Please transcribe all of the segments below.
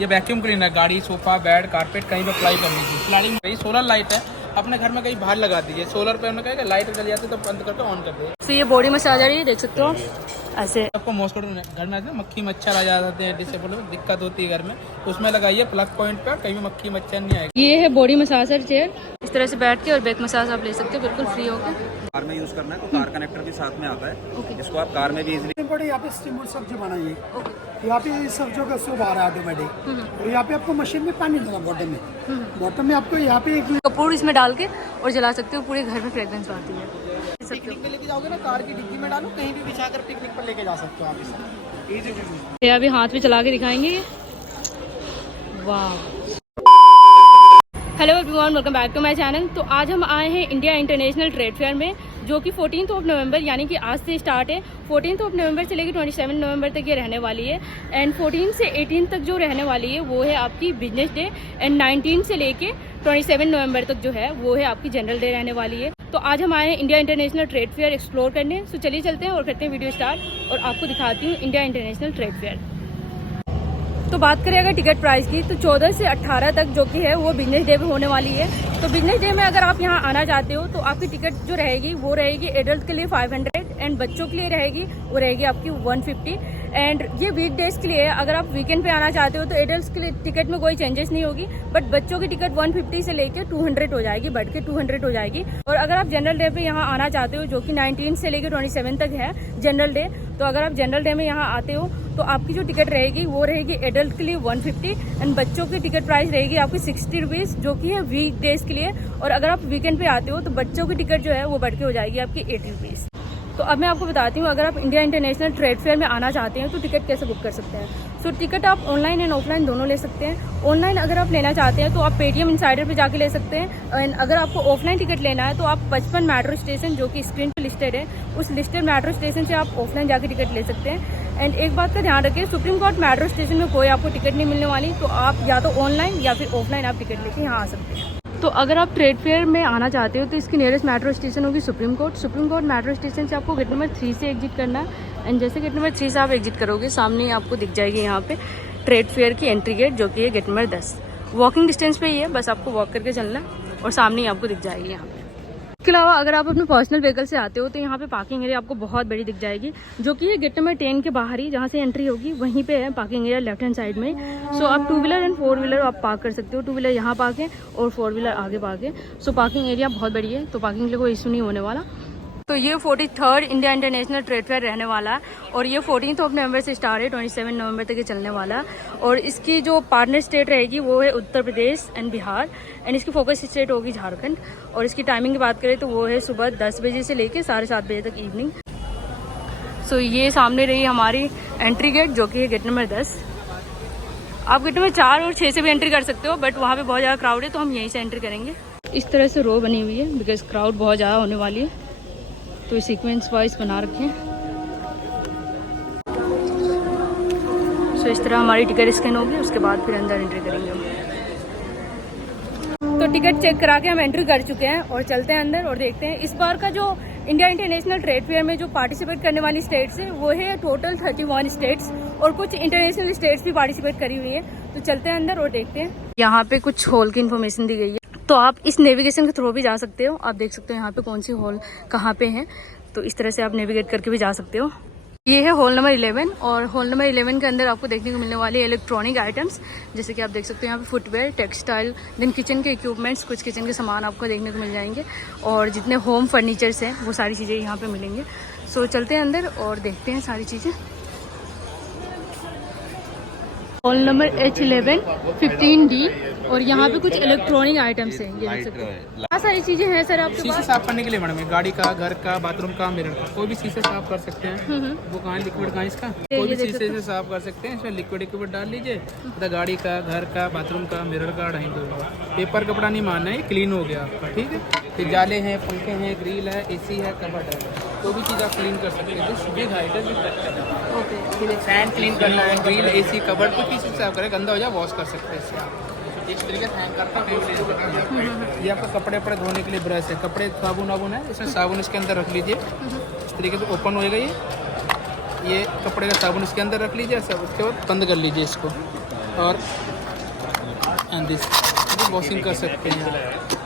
ये vacuum cleaner है, गाड़ी, सोफा, बेड, कारपेट कहीं पे अप्लाई कर लीजिए। स्लाइडिंग रही, सोलर लाइट है, अपने घर में कहीं बाहर लगा दीजिए। सोलर पे हमने कहा लाइट चली जाती है तो बंद करके ऑन कर दीजिए। तो ये बॉडी मसाजर ही देख सकते हो ऐसे। आपको मोस्टली घर में आते हैं मक्खी मच्छर आ जाते हैं, डिसेबल में दिक्कत होती है घर में, तो उसमें लगाइए प्लग पॉइंट पे, कहीं भी मक्खी मच्छर नहीं आएगी। ये है बॉडी मसाजर चेयर, इस तरह से बैठ के और बैक मसाज आप ले सकते हो बिल्कुल फ्री होकर। कार में यूज करना है तो कार कनेक्टर भी साथ में आता है, जिसको आप कार में भी इजीली। यहाँ पे स्टीमर सब्जी बनाइए, यहाँ पे सब्जियों का सूप आ रहा है ऑटोमेटिक, और यहाँ पे आपको मशीन में पानी देना बॉटम में आपको यहाँ पे एक कपूर इसमें डाल के और जला सकते हो, पूरे घर में फ्रेग्रेंस आती है। पिकनिक पे लेके जाओगे ना, कार की डिग्गी में डालो, कहीं भी बिछा कर पिकनिक पर लेके जा सकते हो आप इसे। ये अभी हाथ में चला के दिखाएंगे। वाह, hello everyone, welcome back to my channel. तो आज हम आए हैं इंडिया इंटरनेशनल ट्रेड फेयर में, जो कि 14 नवंबर यानी कि आज से स्टार्ट है। 14 नवंबर से लेकर 27 नवंबर तक ये रहने वाली है। एंड 14 से 18 तक जो रहने वाली है वो है आपकी बिजनेस डे, एंड 19 से लेके 27 नवंबर तक जो है वो है आपकी जनरल डे रहने वाली है। तो आज हम आए हैं India international trade fair explore करने। तो चलिए चलते हैं और करते हैं वीडियो स्टार्ट, और आपको दिखाती हूँ इंडिया इंटरनेशनल ट्रेड फेयर। तो बात करें अगर टिकट प्राइस की, तो 14 से 18 तक जो कि है वो बिजनेस डे पे होने वाली है। तो बिजनेस डे में अगर आप यहाँ आना चाहते हो तो आपकी टिकट जो रहेगी वो रहेगी एडल्ट के लिए 500, एंड बच्चों के लिए रहेगी वो रहेगी आपकी 150। एंड ये वीक डेज के लिए, अगर आप वीकेंड पे आना चाहते हो तो एडल्ट के लिए टिकट में कोई चेंजेस नहीं होगी, बट बच्चों की टिकट 150 से लेकर 200 हो जाएगी, बढ़ के 200 हो जाएगी। और अगर आप जनरल डे पे यहाँ आना चाहते हो, जो कि 19 से लेकर 27 तक है जनरल डे, तो अगर आप जनरल डे में यहाँ आते हो तो आपकी जो टिकट रहेगी वो रहेगी एडल्ट के लिए 150, एंड बच्चों की टिकट प्राइस रहेगी आपकी 60 रुपीज़, जो कि है वीक डेज के लिए। और अगर आप वीकेंड पे आते हो तो बच्चों की टिकट जो है वो बढ़ के हो जाएगी आपकी 80 रुपीज़। तो अब मैं आपको बताती हूँ, अगर आप इंडिया इंटरनेशनल ट्रेड फेयर में आना चाहते हैं तो टिकट कैसे बुक कर सकते हैं। सो टिकट आप ऑनलाइन एंड ऑफलाइन दोनों ले सकते हैं। ऑनलाइन अगर आप लेना चाहते हैं तो आप पेटीएम इनसाइडर पे जाके ले सकते हैं, एंड अगर आपको ऑफलाइन टिकट लेना है तो आप 55 मेट्रो स्टेशन, जो कि स्क्रीन पर लिस्टेड है, उस लिस्टेड मेट्रो स्टेशन से आप ऑफलाइन जाके टिकट ले सकते हैं। एंड एक बात का ध्यान रखिए, सुप्रीम कोर्ट मेट्रो स्टेशन में कोई आपको टिकट नहीं मिलने वाली, तो आप या तो ऑनलाइन या फिर ऑफलाइन आप टिकट लेके यहाँ आ सकते हैं। तो अगर आप ट्रेड फेयर में आना चाहते हो तो इसकी नियरेस्ट मेट्रो स्टेशन होगी सुप्रीम कोर्ट मेट्रो स्टेशन से आपको गेट नंबर 3 से एग्जिट करना है। एंड जैसे गेट नंबर 3 से आप एग्जिट करोगे, सामने ही आपको दिख जाएगी यहाँ पे ट्रेड फेयर की एंट्री गेट, जो कि है गेट नंबर 10। वॉकिंग डिस्टेंस पे ही है, बस आपको वॉक करके चलना और सामने ही आपको दिख जाएगी यहाँ पे। इसके अलावा अगर आप अपने पर्सनल व्हीकल से आते हो तो यहाँ पे पार्किंग एरिया आपको बहुत बड़ी दिख जाएगी, जो कि है गेट नंबर 10 के बाहर ही, जहाँ से एंट्री होगी वहीं पे है parking area left hand side में। सो आप 2 व्हीलर एंड 4 व्हीलर आप पार्क कर सकते हो। 2 व्हीलर यहाँ पार्क है और 4 व्हीलर आगे पार्क है। सो पार्किंग एरिया बहुत बड़ी है, तो पार्किंग के लिए कोई इशू नहीं होने वाला। तो ये 43rd India international trade fair रहने वाला है, और ये 14 नवंबर से स्टार्ट है, 27 नवंबर तक ये चलने वाला है। और इसकी जो पार्टनर स्टेट रहेगी वो है उत्तर प्रदेश एंड बिहार, एंड इसकी फोकस स्टेट होगी झारखंड। और इसकी टाइमिंग की बात करें तो वो है सुबह 10 बजे से लेकर 7:30 बजे तक इवनिंग। सो ये सामने रही हमारी एंट्री गेट, जो कि है गेट नंबर 10। आप गेट नंबर 4 और 6 से भी एंट्री कर सकते हो, बट वहाँ पे बहुत ज़्यादा क्राउड है तो हम यहीं से एंट्री करेंगे। इस तरह से रो बनी हुई है, बिकॉज क्राउड बहुत ज़्यादा होने वाली है, तो ये सीक्वेंस वाइज बना रखे हैं। सो इस तरह हमारी टिकट स्कैन होगी, उसके बाद फिर अंदर एंट्री करेंगे हम। तो टिकट चेक करा के हम एंट्री कर चुके हैं और चलते हैं अंदर और देखते हैं। इस बार का जो इंडिया इंटरनेशनल ट्रेड फेयर में जो पार्टिसिपेट करने वाली स्टेट्स है वो है टोटल 31 स्टेट्स, और कुछ इंटरनेशनल स्टेट्स भी पार्टिसिपेट करी हुई है। तो चलते हैं अंदर और देखते हैं। यहाँ पे कुछ हॉल की इन्फॉर्मेशन दी गई है, तो आप इस नेविगेशन के थ्रू भी जा सकते हो। आप देख सकते हो यहाँ पे कौन सी हॉल कहाँ पे है, तो इस तरह से आप नेविगेट करके भी जा सकते हो। ये है हॉल नंबर 11, और हॉल नंबर 11 के अंदर आपको देखने को मिलने वाली इलेक्ट्रॉनिक आइटम्स, जैसे कि आप देख सकते हो यहाँ पे फुटवेयर, टेक्सटाइल, देन किचन के इक्विपमेंट्स, कुछ किचन के सामान आपको देखने को मिल जाएंगे, और जितने होम फर्नीचर्स हैं वो सारी चीज़ें यहाँ पे मिलेंगे। सो चलते हैं अंदर और देखते हैं सारी चीज़ें। हॉल नंबर H11 15D, और यहाँ पे कुछ इलेक्ट्रॉनिक आइटम्स हैं, ये देख सकते हैं। क्या सारी चीजें हैं सर आपके शीशे पास? साफ करने के लिए मैडम, गाड़ी का, घर का, बाथरूम का, मिरर का, कोई भी शीशे साफ कर सकते हैं। वो कहाँ लिक्विड कहाँ इसका, कोई भी शीशे से साफ कर सकते हैं। इसमें लिक्विड डाल लीजिए, गाड़ी का, घर का, बाथरूम का, मिरर का, ढाई दो। पेपर कपड़ा नहीं मारना है, क्लीन हो गया आपका, ठीक है। फिर जाले हैं, पंखे हैं, ग्रिल है, AC है, कबर्ड है, कोई भी चीज़ आप क्लीन कर सकते हैं। बिग हाइटर भी फैन क्लीन करना है, ग्रिल, AC, कबर्ड, कुछ भी चीज़ साफ करें, गंदा हो जाए वॉश कर सकते हैं इससे आप। इस तरीके से हैंग करता है। ये आपका कपड़े वपड़े धोने के लिए ब्रश है, कपड़े साबुन वाबुन है, इसमें साबुन इसके अंदर रख लीजिए। इस तरीके से ओपन होएगा ये कपड़े का साबुन इसके अंदर रख लीजिए, सब उसके बाद बंद कर लीजिए इसको। और एंड दिस वॉशिंग कर सकते हैं यहाँ।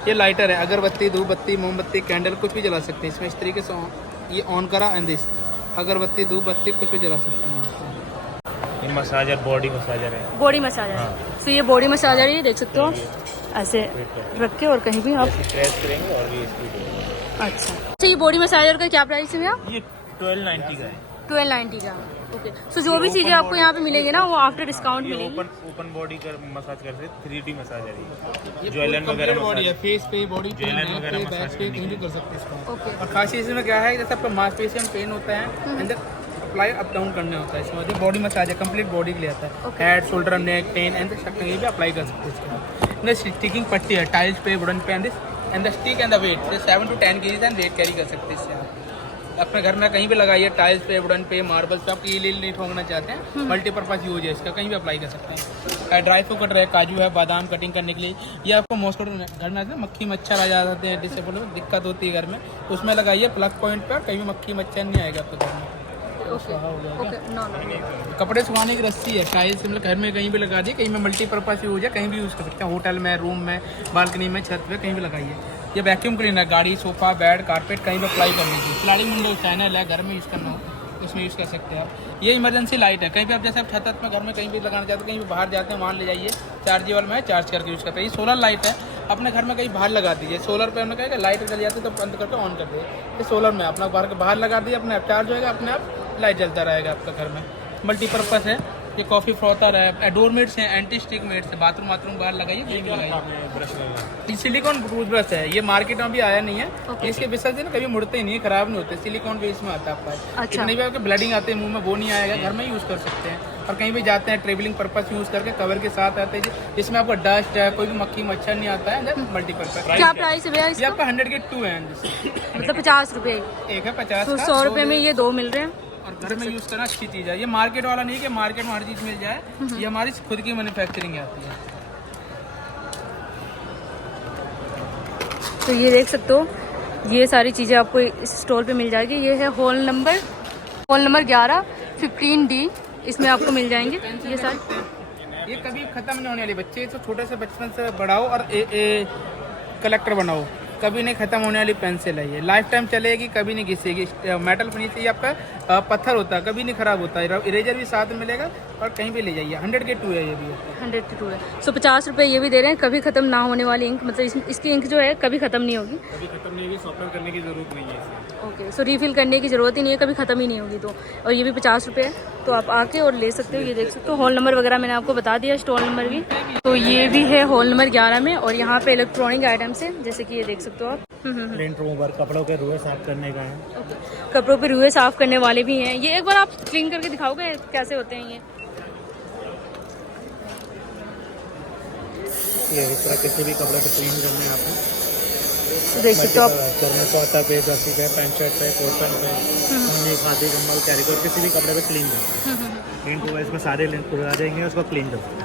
ये लाइटर है, अगरबत्ती, धूपबत्ती, मोमबत्ती, कैंडल कुछ भी जला सकते हैं इसमें। इस तरीके से ये ऑन करा एंड दिस अगरबत्ती, धूपबत्ती कुछ भी जला सकते हैं। ये मसाजर, बॉडी मसाजर है। Body massager. हाँ। तो ये बॉडी मसाजर है, देख सकते हो ऐसे रख के और कहीं भी आप प्रेस करेंगे और भी इसकी। अच्छा। तो ये बॉडी मसाजर का क्या प्राइस है भैया? ये 1290 का है। 1290 का। ओके। सो जो भी चीजें आपको यहाँ पे मिलेंगी ना वो आफ्टर डिस्काउंट मिलेगी। ओपन बॉडी का मसाज कर सकते, 3D मसाजर है। ये ज्वेलन वगैरह बॉडी है, फेस पे, बॉडी पे, ज्वेलन नेक वगैरह पे, मसाज बैक पे करने कहीं भी के कर सकते हैं इसको। ओके। और खास चीज़ इसमें क्या है, जैसे आपका मांसपेशियम पेन होता है अंदर अप्लाई अप डाउन करना होता है इसमें। बॉडी मसाज है, कंप्लीट बॉडी के लिए आता है। Head, shoulder, neck, pain and कहीं भी अप्लाई कर सकते हैं इसको। स्टिकिंग पट्टी है टाइल्स पे, वुडन पे and the stick and the weight 7 to 10 kg and weight carry कर सकते हैं इससे आप। अपने घर में कहीं भी लगाइए, टाइल्स पे, वुडन पे, मार्बल्स पे, आप ये नहीं ठोंकना चाहते हैं, मल्टीपर्पज़ यूज है इसका, कहीं भी अप्लाई कर सकते हैं। ड्राई फ्रूट कटर है, काजू है, बादाम कटिंग करने के लिए। ये आपको मोस्ट घर में आते हैं मक्खी मच्छर आ जाते हैं, जिससे दिक्कत होती है घर में, उसमें लगाइए प्लग पॉइंट पर, कहीं भी मक्खी मच्छर नहीं आएगा आपके घर में। कपड़े सुखाने की रस्सी है, टाइल्स मतलब घर में कहीं भी लगा दी, कहीं में मल्टीपर्पज़ यूज है, कहीं भी यूज़ कर सकते हैं। होटल में, रूम में, बालकनी में, छत पे कहीं भी लगाइए। ये वैक्यूम क्लीनर, गाड़ी, सोफा, बेड, कारपेट कहीं भी अप्लाई कर लीजिए। स्लाइडिंग विंडो चैनल है, घर में यूज़ करना हो उसमें यूज़ कर सकते हैं आप। ये इमरजेंसी लाइट है, कहीं भी आप जैसे आप छत में घर में कहीं भी लगाना चाहते हैं, कहीं भी बाहर जाते हैं वहाँ ले जाइए, चार्जेबल में चार्ज करके यूज़ करते हैं। ये सोलर लाइट है, अपने घर में कहीं बाहर लगा दीजिए। सोलर पे हमने कहा लाइट चल जाती है तो बंद करके ऑन कर दीजिए। ये सोलर में अपना बाहर लगा दीजिए, अपने आप चार्ज होएगा, अपने आप लाइट जलता रहेगा आपका घर में। मल्टीपर्पज़ है। ये कॉफ़ी फ्रॉथर है, डोरमेट्स हैं, एंटी स्टिक मेट्स है, बाथरूम बाहर लगाइए, कहीं भी लगाइए। सिलिकॉन टूथब्रश है, ये मार्केट में भी आया नहीं है। इसके विषय से ना कभी मुड़ते ही नहीं है, खराब नहीं होते। सिलिकॉन बेस में आता है आपका। अच्छा। नहीं भी आपके ब्लडिंग आते हैं मुंह में, वो नहीं आएगा, घर में यूज़ कर सकते हैं। और कहीं भी जाते हैं ट्रेवलिंग पर्पस यूज़ करके कवर के साथ आते हैं, जिसमें आपको डस्ट है, कोई भी मक्खी मच्छर नहीं आता है। मल्टीपर्पज। क्या प्राइस है भैया ये आपका 100 के 2 है, मतलब 50 रुपए एक है 50 तो का, 100 रुपए में ये 2 मिल रहे हैं। और घर में यूज़ करना अच्छी चीज़ है। ये मार्केट वाला नहीं है कि मार्केट में हर चीज़ मिल जाए, ये हमारी खुद की मैन्युफैक्चरिंग आती है। तो ये देख सकते हो, ये सारी चीज़ें आपको इस स्टोर पे मिल जाएगी। ये है हॉल नंबर 11 15D, इसमें आपको मिल जाएंगे ये सारे। ये कभी खत्म नहीं होने वाले बच्चे, तो छोटे से बचपन से बढ़ाओ और कलेक्टर बनाओ, कभी नहीं खत्म होने वाली पेंसिल है। ये लाइफ टाइम चलेगी, कभी नहीं घिसेगी। मेटल फिनिश ये आपका पत्थर होता है, कभी नहीं खराब होता है। इरेजर भी साथ में मिलेगा और कहीं भी ले जाइए। 100 के 2 है, ये भी 100 के 2 है। सो 50 रुपए ये भी दे रहे हैं। कभी खत्म ना होने वाली इंक, मतलब इसकी इंक जो है कभी खत्म नहीं होगी, कभी खत्म नहीं होगी, सॉफ्टवेयर करने की जरूरत नहीं है इसे। ओके। सो रिफिल करने की जरूरत ही नहीं है, कभी खत्म ही नहीं होगी। तो और ये भी 50 रुपए है, तो आप आके और ले सकते हो। ये देख सकते हो, हॉल नंबर वगैरह मैंने आपको बता दिया, स्टॉल नंबर भी। तो ये भी है हॉल नंबर 11 में। और यहाँ पे इलेक्ट्रॉनिक आइटम्स है, जैसे कि ये देख सकते हो आप। प्रिंट रिमूवर, कपड़ों के रुए साफ करने का है। ओके। कपड़ों पे रुए साफ करने वाले भी हैं। ये एक बार आप क्लीन करके दिखाओगे कैसे होते हैं ये? इस तरह किसी भी कपड़े पे क्लीन करने हैं आपको, तो देख सकते हो आप। करने को आता है, जर्सी पे, पैंट शर्ट पे, कॉटन पे, ऊनी, खादी, कम्बल, कैरिकोट, किसी भी कपड़े पे क्लीन करते हैं। प्रिंट हुआ इसमें सारे लिंक आ जाएंगे, उसको क्लीन करते हैं।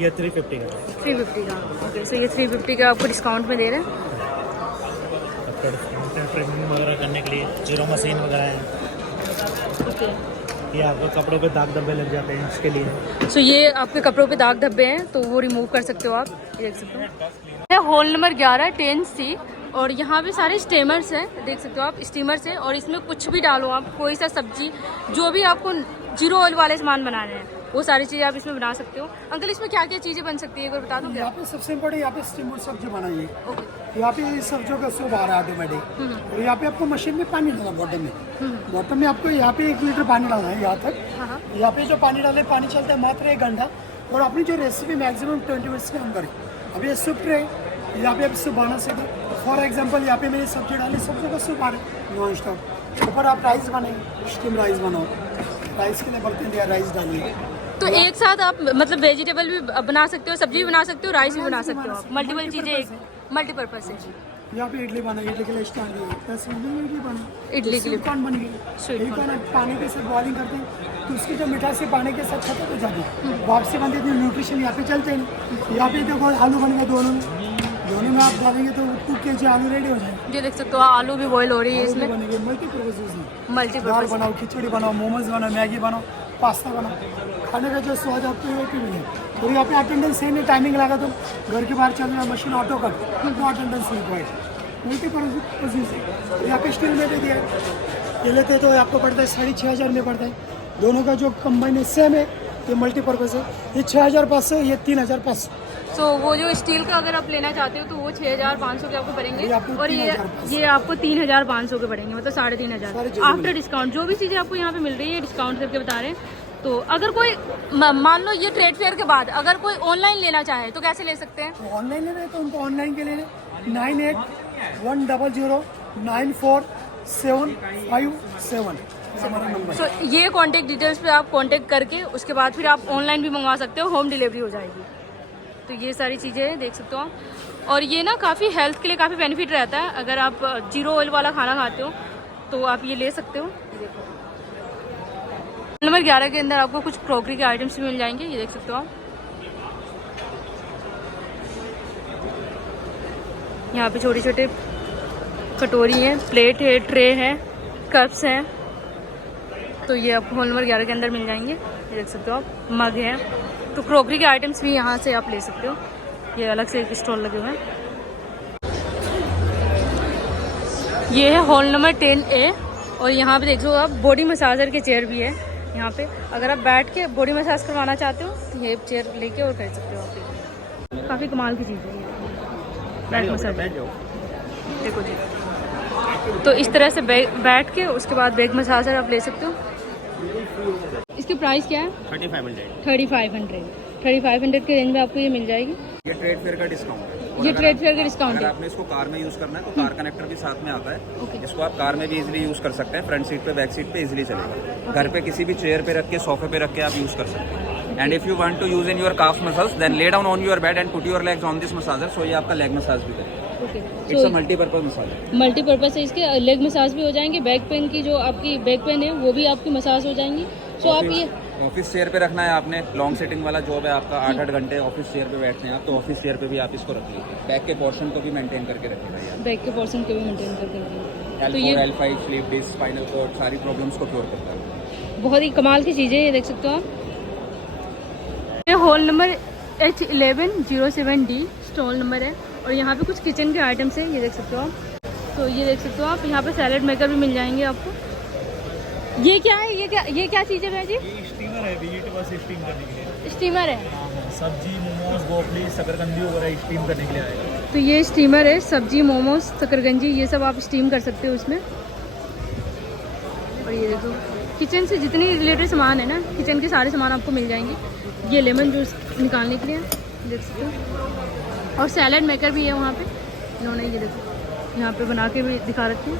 ये 350 का है। 350 का। ओके। सो ये 350 का आपको डिस्काउंट में दे रहे हैं। ट्रिमिंग वगैरह करने के लिए जीरो मशीन वगैरह है। ओके। ये आपको कपड़ों पे दाग धब्बे लग जाते हैं, इसके लिए। सो ये आपके कपड़ों पे दाग धब्बे हैं तो वो रिमूव कर सकते हो आप। ये देख सकते हो, हॉल नंबर 11 10C। और यहाँ पे सारे स्टीमर्स हैं, देख सकते हो आप, स्टीमर्स हैं। और इसमें कुछ भी डालो आप, कोई सा सब्जी, जो भी आपको 0 ऑयल वाले सामान बनाने हैं वो सारी चीज़ें आप इसमें बना सकते हो। अंकल इसमें क्या क्या चीज़ें बन सकती है एक बार बता दो क्या? यहाँ पे सबसे इम्पोर्टेंट यहाँ पे स्टीमर सब्जी बनाइए। ओके। यहाँ पे सब्जियों का सूप आ रहा है ऑटोमेटिक। और यहाँ पे आपको मशीन में पानी डालना, बॉटम में आपको यहाँ पे 1 लीटर पानी डालना है यहाँ तक। यहाँ पे जो पानी डाले, पानी चलता है मात्र 1 घंटा। और अपनी जो रेसिपी मैक्सिमम 20 मिनट्स के अंदर है। अब ये सूप ट्रे, यहाँ पे आप सूप बना सकते। फॉर एग्जाम्पल यहाँ पे मैंने सब्जी डाली, सब्जियों का सूप आ रहा है नॉन स्टॉप। ऊपर आप राइस बनाइए, स्टीम राइस बनाओ, राइस के लिए बर्तन दिया, राइस डालिए। तो एक साथ आप मतलब वेजिटेबल भी बना सकते हो, सब्जी भी बना सकते हो, राइस भी बना सकते हो आप। मल्टीपल चीज़ें मल्टीपर्पज है। यहाँ पे इडली बना, इडली के लिए स्टैंड है, प्लस इडली बना, इडली के लिए कौन बन गई। Sweet corn. पानी के साथ बॉइलिंग करते हैं तो उसकी जो मिठास है पानी के साथ खत्म हो जाती है। वापसी बनती है, न्यूट्रिशन यहाँ पे चलते हैं। यहाँ पे देखो आलू बन गए, दोनों में आप डालेंगे तो 2 kg आलू रेडी हो जाएंगे। जो देख सकते हो आलू भी बॉईल हो रही है इसमें। बनेंगे मल्टीपर्पज, दाल मल्टीपर्पज। बनाओ, खिचड़ी बनाओ, मोमोज बनाओ, मैगी बनाओ, पास्ता बनाओ, खाने का जो स्वाद आपको ये भी मिले। और यहाँ पे अटेंडेंस सेम है, टाइमिंग लगा तो घर के बाहर चलना machine auto cut, no attendance required. Multipurpose है। यहाँ पे स्टील में भी दिया है, ये लेते तो आपको पड़ता है 6,500 में पड़ता है। दोनों का जो कंबाइन है सेम है, ये मल्टीपर्पज है। ये 6,500, ये 3,500। सो वो जो स्टील का अगर आप लेना चाहते हो तो वो 6,500 के आपको पड़ेंगे, ये आपको और ये 3,500 आपको 3,500 के पड़ेंगे, मतलब 3,500 आफ्टर डिस्काउंट। जो भी चीज़ें आपको यहाँ पे मिल रही है डिस्काउंट करके बता रहे हैं। तो अगर कोई मान लो ये ट्रेड फेयर के बाद अगर कोई ऑनलाइन लेना चाहे तो कैसे ले सकते हैं? तो ऑनलाइन लेना है तो उनको ऑनलाइन के लिए 9810094757 हमारा नंबर। सो ये कॉन्टेक्ट डिटेल्स पे आप कॉन्टेक्ट करके उसके बाद फिर आप ऑनलाइन भी मंगवा सकते हो, होम डिलीवरी हो जाएगी। तो ये सारी चीज़ें देख सकते हो आप। और ये ना काफ़ी हेल्थ के लिए काफ़ी बेनिफिट रहता है। अगर आप जीरो ऑयल वाला खाना खाते हो तो आप ये ले सकते हो। नंबर 11 के अंदर आपको कुछ क्रॉकरी के आइटम्स भी मिल जाएंगे, ये देख सकते हो आप। यहाँ पे छोटे छोटे कटोरी हैं, प्लेट है, ट्रे है, कप्स हैं। तो ये आपको होल नंबर 11 के अंदर मिल जाएंगे, ये देख सकते हो आप। मग है, तो क्रॉकरी के आइटम्स भी यहाँ से आप ले सकते हो। ये अलग से एक स्टॉल लगे हुए हैं। ये है हॉल नंबर 10A, और यहाँ पे देख लो आप बॉडी मसाजर के चेयर भी है यहाँ पे। अगर आप बैठ के बॉडी मसाज करवाना चाहते हो तो ये चेयर लेके और कर सकते हो आप। काफ़ी कमाल की चीज़ है ये बैक मसाज, देखो जी। तो इस तरह से बैठ के उसके बाद बैक मसाजर आप ले सकते हो। इसकी प्राइस क्या है? 3,500 के रेंज में आपको ये मिल जाएगी। ये ट्रेड फेयर का डिस्काउंट है। ये ट्रेड फेयर का डिस्काउंट अगर है। आपने इसको कार में यूज करना है तो कार कनेक्टर भी साथ में आता है, इसको आप कार में भी इजीली यूज कर सकते हैं। फ्रंट सीट पे, बैक सीट पे इजीली चलेगा। घर पे किसी भी चेयर पे रख के, सोफे पे रख के आप यूज कर सकते हैं। And if you want to use in your calf muscles then lay down on your bed and put your legs on this massager, so ये आपका लेग मसाज भी करेगा। It's a multipurpose massager. Multipurpose है, इसके leg massage भी हो जाएंगे। Back pain की जो आपकी बैक पेन है वो भी आपकी मसाज हो जाएंगी। सो आप ये ऑफिस चेयर पे रखना है आपने, लॉन्ग सिटिंग वाला जॉब है आपका, 8-8 घंटे ऑफिस चेयर पे बैठते हैं आप, तो ऑफिस चेयर पे भी आप इसको रख लीजिए। बैक के पोर्शन को भी मेंटेन करके रखिएगा। बैक के पोर्शन को भी मेंटेन करके, तो ये L4, L5, slip disc, spinal cord, सारी प्रॉब्लम्स को क्योर करता है। बहुत ही कमाल की चीज़ है, ये देख सकते हो आप। ये hall number H1107D stall number है, और यहाँ पे कुछ किचन के आइटम्स हैं, ये देख सकते हो आप। तो ये देख सकते हो आप, यहाँ पे सैलेड मेकर भी मिल जाएंगे आपको। ये क्या है? ये क्या चीज़ है भैया जी? ये स्टीमर है, वेजिटेबल्स स्टीम करने के लिए। स्टीमर है, सब्जी, मोमोज, गोफली, शकरकंदी वगैरह स्टीम करने के लिए आएगा। तो ये स्टीमर है, सब्जी, मोमोज, शकरकंजी, ये सब आप स्टीम कर सकते हो इसमें। और ये देखो किचन से जितनी रिलेटेड सामान है ना, किचन के सारे सामान आपको मिल जाएंगे। ये लेमन जूस निकालने के लिए देख सकते हो, और सैलेड मेकर भी है वहाँ पे। इन्होंने ये देखो यहाँ पे बना के भी दिखा रखे हैं।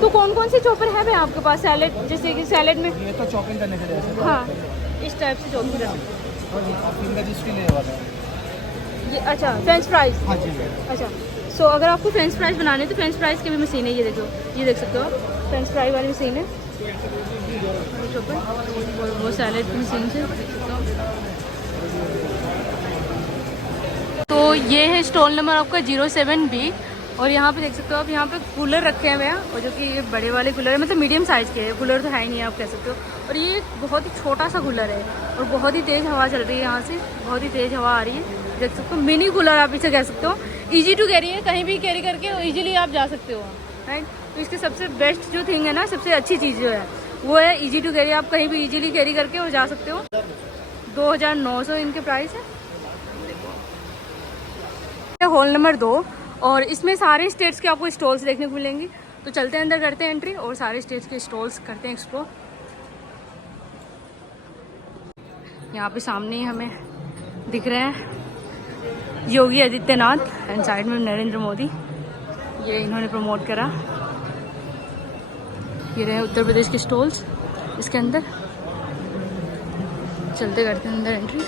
तो कौन कौन से चॉपर है भाई आपके पास सैलेड, जैसे कि सैलेड में? ये तो चॉपिंग करने के लिए, हाँ, इस टाइप से चॉपिंग करना। ये अच्छा फ्रेंच फ्राइज। हाँ जी। अच्छा, सो अगर आपको फ्रेंच फ्राइज बनाने तो फ्रेंच फ्राइज की भी मशीन है, ये देखो, ये देख सकते हो आप, फ्रेंच फ्राई वाली मशीन है। वो सैलेड की मशीन से देख सकते हो। तो ये है स्टॉल नंबर आपका 07B, और यहाँ पे देख सकते हो आप, यहाँ पे कूलर रखे हुए हैं, और जो कि ये बड़े वाले कूलर है, मतलब मीडियम साइज़ के है, कूलर तो है ही नहीं आप कह सकते हो। और ये एक बहुत ही छोटा सा कूलर है, और बहुत ही तेज़ हवा चल रही है यहाँ से, बहुत ही तेज़ हवा आ रही है, देख सकते हो। मिनी कूलर आप इसे कह सकते हो। ईजी टू कैरी है, कहीं भी कैरी करके ईजिली आप जा सकते हो, राइट। तो इसके सबसे बेस्ट जो थिंग है ना, सबसे अच्छी चीज़ जो है वो है ईजी टू कैरी। आप कहीं भी ईजिली कैरी करके और जा सकते हो। 2,900 इनके प्राइस है। हॉल नंबर 2, और इसमें सारे स्टेट्स के आपको स्टॉल्स देखने को मिलेंगे। तो चलते हैं अंदर, करते हैं एंट्री और सारे स्टेट्स के स्टॉल्स करते हैं एक्सप्लोर। यहाँ पे सामने ही हमें दिख रहे हैं योगी आदित्यनाथ, एंड साइड में नरेंद्र मोदी, ये इन्होंने प्रमोट करा। ये रहे उत्तर प्रदेश के स्टॉल्स इसके अंदर। चलते करते हैं अंदर एंट्री।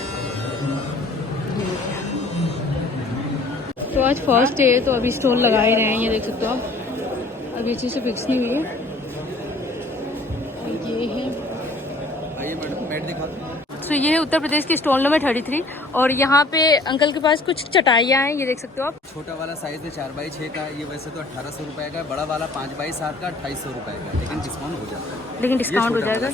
तो आज फर्स्ट डे है, तो अभी स्टॉल लगा ही रहे हैं, ये देख सकते हो आप। अभी अच्छे से फिक्स नहीं हुई है। ये है, आइए मैडम, बेड दिखा दो। तो ये है उत्तर प्रदेश के स्टॉल नंबर 33, और यहाँ पे अंकल के पास कुछ चटाइयाँ हैं, ये देख सकते हो आप। छोटा वाला साइज़ है 4x6 का, ये वैसे तो 1800 रुपये का है। बड़ा वाला 5x7 का 2800 रुपये का, लेकिन डिस्काउंट हो जाता है। लेकिन डिस्काउंट हो जाएगा।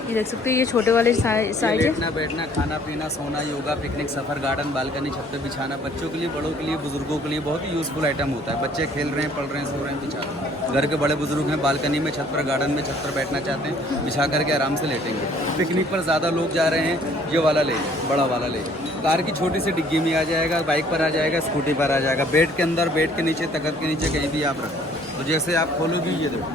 ये देख सकते हो ये छोटे वाले साइज है। लेटना बैठना खाना पीना सोना योगा पिकनिक सफर गार्डन बालकनी छत पे बिछाना बच्चों के लिए बड़ों के लिए बुजुर्गों के लिए बहुत ही यूजफुल आइटम होता है। बच्चे खेल रहे हैं पढ़ रहे हैं सो रहे हैं बिछा रहे हैं। घर के बड़े बुजुर्ग हैं बालकनी में छत पर गार्डन में छत पर बैठना चाहते हैं बिछा करके आराम से लेटेंगे। पिकनिक पर ज़्यादा लोग जा रहे हैं ये वाला ले बड़ा वाला ले। कार की छोटी सी डिग्गी में आ जाएगा बाइक पर आ जाएगा स्कूटी पर आ जाएगा बेड के अंदर बेड के नीचे तखत के नीचे कहीं भी आप रखो तो जैसे आप खोलोगे ये देखो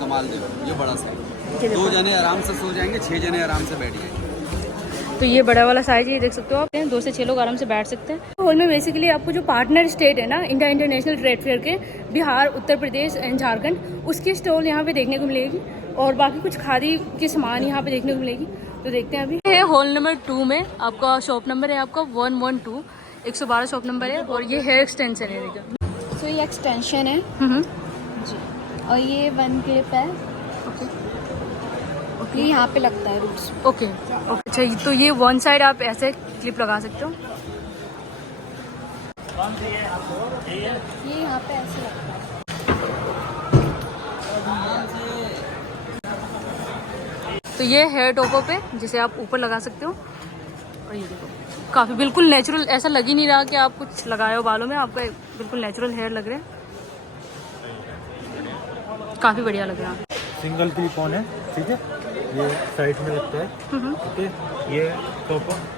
कमाल देखो ये बड़ा साइज 2 जने आराम से सो जाएंगे 6 जने आराम से बैठ जाएंगे। तो ये बड़ा वाला साइज ये देख सकते हो आप 2 से 6 लोग आराम से बैठ सकते हैं। हॉल में बेसिकली आपको जो पार्टनर स्टेट है ना इंडिया इंटरनेशनल ट्रेड फेयर के बिहार उत्तर प्रदेश एंड झारखंड उसकी स्टॉल यहाँ पे देखने को मिलेगी और बाकी कुछ खादी के सामान यहाँ पे देखने को मिलेगी। तो देखते हैं अभी ये हॉल नंबर 2 में आपका शॉप नंबर है आपका 112 112 शॉप नंबर है और ये हेयर एक्सटेंशन है देखिए। तो ये एक्सटेंशन है जी और ये 1 क्लिप है। ये यहाँ पे लगता है रूट्स। ओके अच्छा तो ये वन साइड आप ऐसे क्लिप लगा सकते हो। ये यहाँ पे ऐसे लगता है। तो ये हेयर टॉपर पे जिसे आप ऊपर लगा सकते हो और ये देखो काफ़ी बिल्कुल नेचुरल ऐसा लग ही नहीं रहा कि आप कुछ लगाए हो बालों में। आपका बिल्कुल नेचुरल हेयर लग रहा है काफ़ी बढ़िया लग रहा है। सिंगल क्लिप ऑन है ठीक है ये साइड में लगता है ठीक है।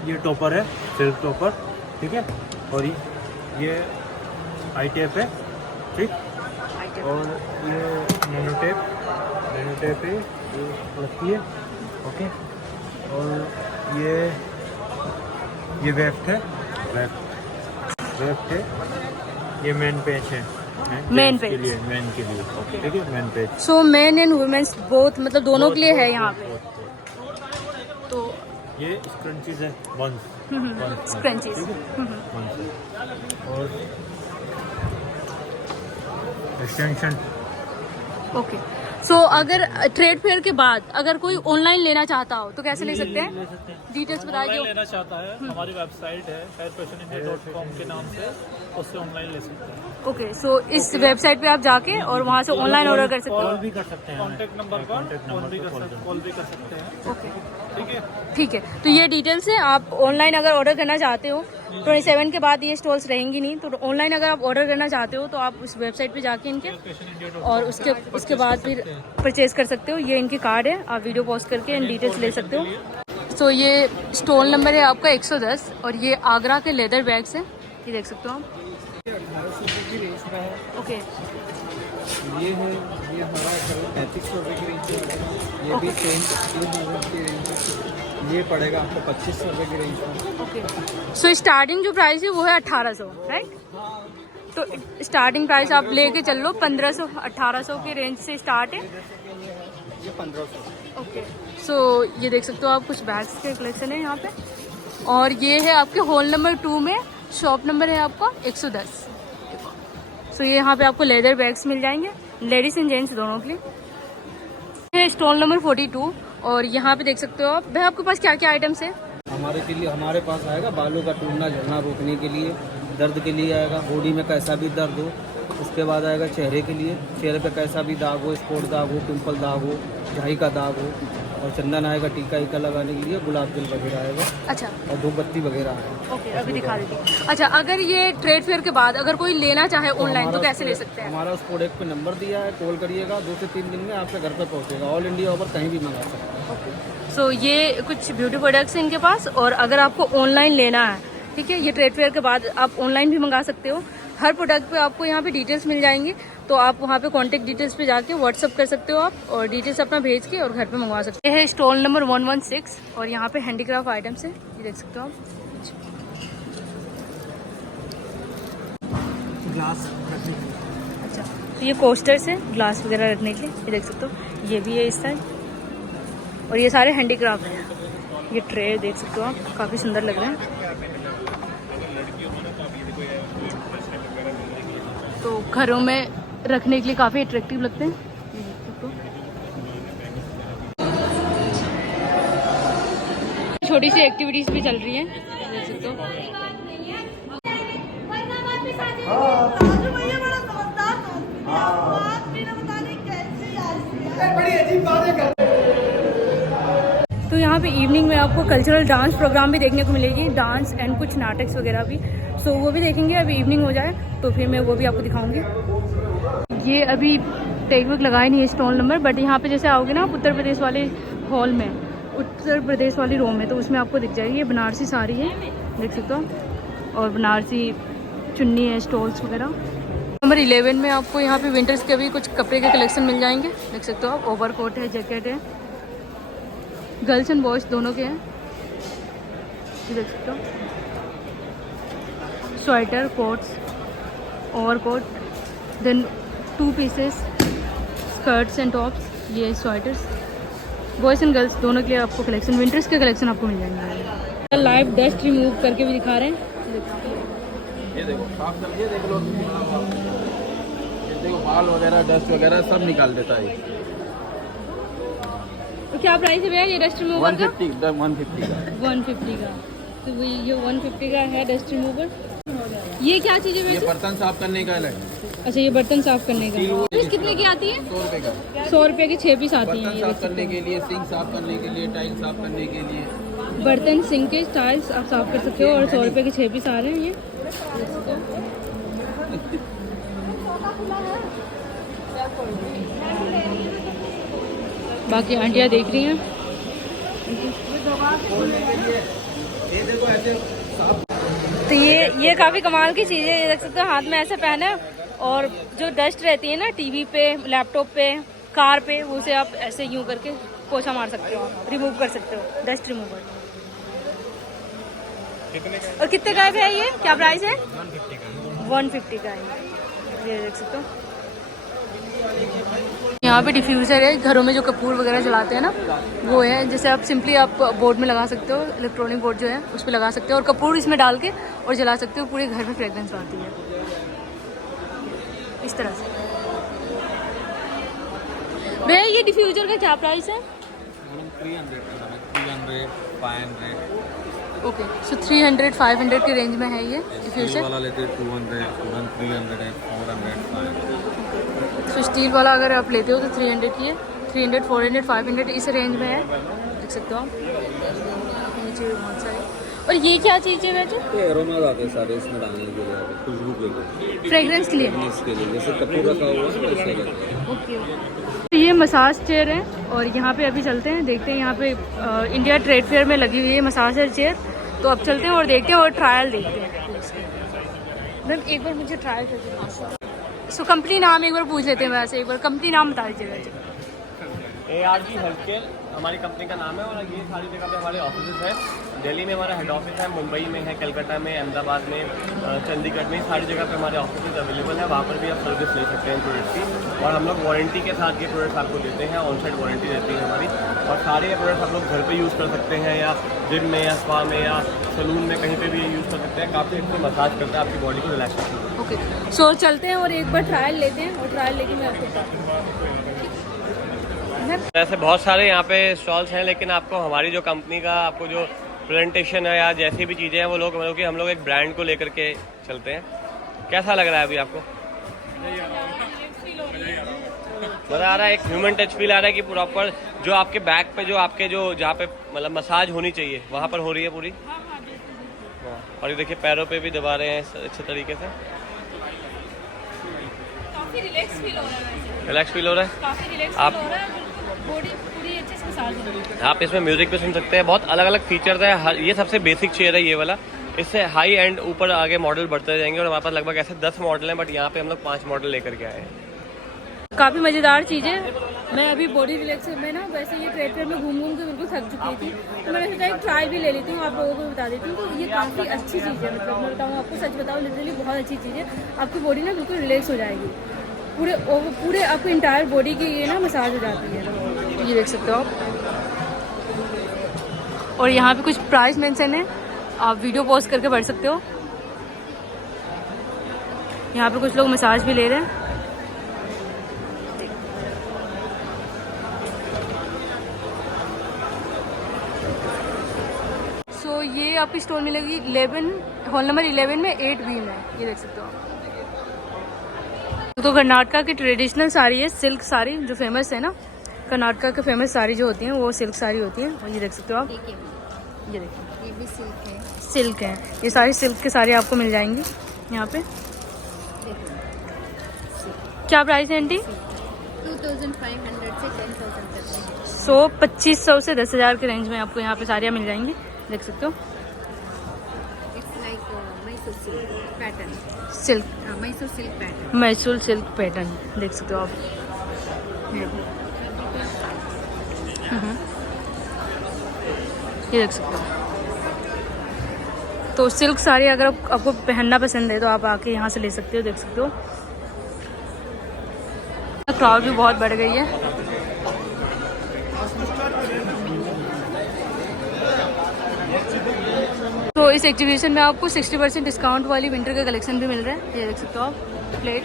ये टॉपर है सेल्फ टॉपर ठीक है और ये आई टेप है ठीक और ये नैनो टेप है ये लगती है ओके और ये वेफ्ट है ये मेन पेच है मेन के पेज लिए ठीक है main page. So men and women's both मतलब दोनों के लिए है यहाँ पे। तो ये स्क्रंचीज है बंस स्क्रंचीज और एक्सटेंशन। ओके सो अगर ट्रेड फेयर के बाद अगर कोई ऑनलाइन लेना चाहता हो तो कैसे ले सकते हैं डिटेल्स बताइए। लेना चाहता है हमारी वेबसाइट है hairfashionindia.com के नाम से उससे ऑनलाइन ले सकते हैं। ओके सो इस वेबसाइट पे आप जाके और वहाँ से ऑनलाइन ऑर्डर कर सकते हो। कॉल भी कर सकते हैं कॉन्टैक्ट नंबर पर कॉल भी कर सकते हैं। ओके ठीक है तो ये डिटेल्स है। आप ऑनलाइन अगर ऑर्डर करना चाहते हो 27 के बाद ये स्टॉल्स रहेंगी नहीं तो ऑनलाइन अगर आप ऑर्डर करना चाहते हो तो आप उस वेबसाइट पे जाके इनके और उसके बाद फिर परचेज कर सकते हो। ये इनके कार्ड है आप वीडियो पोस्ट करके इन डिटेल्स ले सकते हो। तो ये स्टॉल नंबर है आपका 110 और ये आगरा के लेदर बैग्स हैं ये देख सकते हो आप। 1800 की रेंज का है। ओके ये है ये हमारा 3500 रुपये की रेंज का ये भी सेम 3000 की रेंज ये पड़ेगा आपको 2500 रुपये की रेंज का। ओके सो स्टार्टिंग जो प्राइस है वो है 1800 राइट। तो स्टार्टिंग प्राइस आप लेके चल लो 1500 1800 की रेंज से स्टार्ट है ये 1500। ओके सो ये देख सकते हो आप कुछ बैग्स के कलेक्शन है यहाँ पे और ये है आपके हॉल नंबर 2 में शॉप नंबर है आपका 110। सो ये यहाँ पे आपको लेदर बैग्स मिल जाएंगे लेडीज एंड जेंट्स दोनों के लिए। ये स्टॉल नंबर 42 और यहाँ पे देख सकते हो आप भाई आपके पास क्या क्या आइटम्स है। हमारे पास आएगा बालों का टूटना झड़ना रोकने के लिए दर्द के लिए आएगा बॉडी में कैसा भी दर्द हो। उसके बाद आएगा चेहरे के लिए चेहरे पे कैसा भी दाग हो स्पॉट दाग हो पिंपल दाग हो झाई का दाग हो और चंदन आएगा टीका ईका लगाने के लिए गुलाब जल वगैरह आएगा अच्छा और धूपबत्ती वगैरह आएगा। ओके अभी दिखा देती। अच्छा अगर ये ट्रेड फेयर के बाद अगर कोई लेना चाहे ऑनलाइन तो कैसे ले सकते हैं। हमारा उस प्रोडक्ट पे नंबर दिया है कॉल करिएगा 2 से 3 दिन में आपके घर पे पहुंचेगा। ऑल इंडिया ओवर कहीं भी मंगा सकते हैं। सो ये कुछ ब्यूटी प्रोडक्ट्स हैं इनके पास और अगर आपको ऑनलाइन लेना है ठीक है ये ट्रेड फेयर के बाद आप ऑनलाइन भी मंगा सकते हो। हर प्रोडक्ट पे आपको यहाँ पे डिटेल्स मिल जाएंगी तो आप वहाँ पे कॉन्टेक्ट डिटेल्स पे जाके व्हाट्सअप कर सकते हो आप और डिटेल्स अपना भेज के और घर पे मंगवा सकते हो। ये है स्टॉल नंबर 116 और यहाँ पे हैंडीक्राफ्ट आइटम्स है ये देख सकते हो आप। ग्लास अच्छा तो ये कोस्टर्स है ग्लास वगैरह रखने के लिए ये देख सकते हो ये भी है इस साइड और ये सारे हैंडीक्राफ्ट हैं। ये ट्रे देख सकते हो आप काफ़ी सुंदर लग रहे हैं। तो घरों में रखने के लिए काफ़ी अट्रैक्टिव लगते हैं। छोटी सी एक्टिविटीज भी चल रही है देख सकते हो। बड़ी अजीब तो यहाँ पे इवनिंग में आपको कल्चरल डांस प्रोग्राम भी देखने को मिलेगी, डांस एंड कुछ नाटक वगैरह भी। सो वो भी देखेंगे। अभी इवनिंग हो जाए तो फिर मैं वो भी आपको दिखाऊंगी। ये अभी टैग वैग लगाए नहीं है स्टॉल नंबर, बट यहाँ पे जैसे आओगे ना आप उत्तर प्रदेश वाले हॉल में, उत्तर प्रदेश वाली रो में, तो उसमें आपको दिख जाएगी। ये बनारसी साड़ी है, देख सकते हो, और बनारसी चुन्नी है, स्टॉल्स वगैरह। नंबर 11 में आपको यहाँ पे विंटर्स के भी कुछ कपड़े के कलेक्शन मिल जाएंगे, देख सकते हो आप। ओवर कोट है, जैकेट है, गर्ल्स एंड बॉयज़ दोनों के हैं, देख सकते हो। Sweater, coats, over coat, then 2 pieces skirts and tops, ये स्वेटर्स, बॉयज़ एंड गर्ल्स दोनों के लिए आपको कलेक्शन, विंटर्स के कलेक्शन आपको मिल जाएंगे। लाइव डस्ट रिमूव करके भी दिखा रहे हैं, ये देखो साफ कर, ये देख लो, ये देखो बाल वगैरह डस्ट वगैरह सब निकाल देता है। तो क्या प्राइस है भैया ये डस्ट रिमूवर का? 150 का 150 का। तो वही ये 150 का है डस्ट रिमूवर। ये क्या चीज़ है ये वैसे? बर्तन साफ करने का है। अच्छा, ये बर्तन साफ करने का। पीस कितने की आती है? 100 रुपये का। 100 रुपये की 6 पीस आती हैं। बर्तन ये साफ करने के लिए, सिंक साफ करने के लिए, टाइल साफ करने के लिए, बर्तन, सिंक के टाइल्स आप साफ कर सकते हो, और 100 रुपये के 6 पीस आ रहे हैं ये। बाकी आंटियाँ देख रही हैं। तो ये काफ़ी कमाल की चीज़ है, ये देख सकते हो, हाथ में ऐसे पहने, और जो डस्ट रहती है ना टीवी पे, लैपटॉप पे, कार पे, वो उसे आप ऐसे यूं करके पोछा मार सकते हो, रिमूव कर सकते हो, डस्ट रिमूवर। और कितने का है भैया ये? क्या प्राइस है? 150 का है, ये देख सकते हो। यहाँ पे डिफ्यूज़र है, घरों में जो कपूर वगैरह जलाते हैं ना, वो है। जैसे आप सिंपली आप बोर्ड में लगा सकते हो, इलेक्ट्रॉनिक बोर्ड जो है उस पर लगा सकते हो, और कपूर इसमें डाल के और जला सकते हो, पूरे घर में फ्रेगरेंस आती है इस तरह से। भैया ये डिफ्यूज़र का क्या प्राइस है? 300, 500। ओके, सो 300-500 के रेंज में है ये डिफ्यूज़र। वाला लेते 200, 300 है, 400, 500। तो स्टील वाला अगर आप लेते हो तो 300 की है, 300, 400, 500 इस रेंज में है, देख सकते हो आप। नीचे बहुत सारे। और ये क्या चीज़ है वैसे? ये एरोमाज आते हैं सारे इसमें डालने के लिए, खुशबू के लिए, फ्रेगरेंस के लिए। इसके लिए जैसे कपूर रखा हुआ है वैसे लगता है। ओके। तो ये मसाज चेयर है, और यहाँ पे अभी चलते हैं, देखते हैं। यहाँ पे इंडिया ट्रेड फेयर में लगी हुई है मसाजर चेयर, तो अब चलते हैं और देखते हैं और ट्रायल देखते हैं। मैम एक बार मुझे ट्रायल कर दीजिए। सो कंपनी नाम एक बार पूछ लेते हैं, वैसे एक बार कंपनी नाम बता दीजिएगा। ARG हेल्थकेयर हमारी कंपनी का नाम है, और ये सारी जगह पे हमारे ऑफिस है। दिल्ली में हमारा हेड ऑफिस है, मुंबई में है, कलकत्ता में, अहमदाबाद में, चंडीगढ़ में, सारी जगह पे हमारे ऑफिस अवेलेबल है। वहाँ पर भी आप सर्विस ले सकते हैं प्रोडक्ट की, और हम लोग वारंटी के साथ ये प्रोडक्ट आपको देते हैं, ऑन साइड वारंटी रहती है हमारी। और सारे ये प्रोडक्ट आप लोग घर पे यूज़ कर सकते हैं, या जिम में, या स्पा में, या सलून में, कहीं पे भी यूज़ कर सकते हैं। काफ़ी अच्छी मसाज करता है, आपकी बॉडी को रिलैक्स करता है। ओके, सो चलते हैं और एक बार ट्रायल लेते हैं, और ट्रायल लेके मैं आपको बताती हूँ। ऐसे बहुत सारे यहाँ पे स्टॉल्स हैं, लेकिन आपको हमारी जो कंपनी का आपको जो प्रेजेंटेशन है या जैसी भी चीज़ें हैं, वो लोग मतलब कि हम लोग एक ब्रांड को लेकर के चलते हैं। कैसा लग रहा है अभी आपको? मज़ा आ रहा है, एक ह्यूमन टच फील आ रहा है कि प्रॉपर जो आपके बैक पे, जो आपके जो जहाँ पे मतलब मसाज होनी चाहिए वहाँ पर हो रही है पूरी। हाँ, और ये देखिए पैरों पे भी दबा रहे हैं अच्छे तरीके से। काफ़ी रिलैक्स फील हो रहा है, रिलैक्स फील हो रहा है, काफ़ी रिलैक्स आप फील हो रहा है, बॉडी पूरी अच्छे से मसाज हो रही है। आप इसमें म्यूजिक भी सुन सकते हैं, बहुत अलग अलग फीचर्स है। ये सबसे बेसिक चेयर है ये वाला, इससे हाई एंड ऊपर आगे मॉडल बढ़ते जाएंगे, और हमारे पास लगभग ऐसे 10 मॉडल हैं, बट यहाँ पे हम लोग 5 मॉडल लेकर के आए हैं। काफ़ी मज़ेदार चीज़ है। मैं अभी बॉडी रिलैक्स में ना वैसे ये ट्रेड फेयर में घूम के बिल्कुल थक चुकी थी, तो मैंने सोचा एक ट्राई भी ले लेती हूँ, आप लोगों को बता देती हूँ। तो ये काफ़ी अच्छी चीज़ है, मतलब मैं बताऊँ आपको, सच बताऊँ लिटरली बहुत अच्छी चीज़ है। आपकी बॉडी ना बिल्कुल रिलैक्स हो जाएगी, पूरे आपकी इंटायर बॉडी की ये ना मसाज हो जाती है। ये देख सकते हो आप। और यहाँ पे कुछ प्राइस मेंशन है, आप वीडियो पॉज करके पढ़ सकते हो। यहाँ पे कुछ लोग मसाज भी ले रहे हैं। सो ये आपकी स्टोर मिलेगी 11 हॉल नंबर 11 में 8B में, ये देख सकते हो आप। तो कर्नाटका की ट्रेडिशनल साड़ी है, सिल्क साड़ी जो फेमस है ना, कर्नाटका के फेमस साड़ी जो होती हैं वो सिल्क साड़ी होती हैं। और ये देख सकते हो आप, देखिए ये देखिए ये भी सिल्क है। सिल्क है, ये सारी सिल्क की साड़ी आपको मिल जाएंगी यहाँ पे। देखिए क्या प्राइस है आंटी? 2500 से 10,000 तक है। 2500 से 10,000 के रेंज में आपको यहाँ पे साड़ियाँ मिल जाएंगी, देख सकते हो। It's like Mysore silk pattern. Silk, Mysore silk pattern. Mysore silk pattern देख सकते हो आप। ये देख सकते हो। तो सिल्क साड़ी अगर आपको पहनना पसंद है तो आप आके यहाँ से ले सकते हो, देख सकते हो। क्राउड भी बहुत बढ़ गई है। तो इस एग्जीबिशन में आपको 60% डिस्काउंट वाली विंटर का कलेक्शन भी मिल रहा है, ये देख सकते हो आप। प्लेट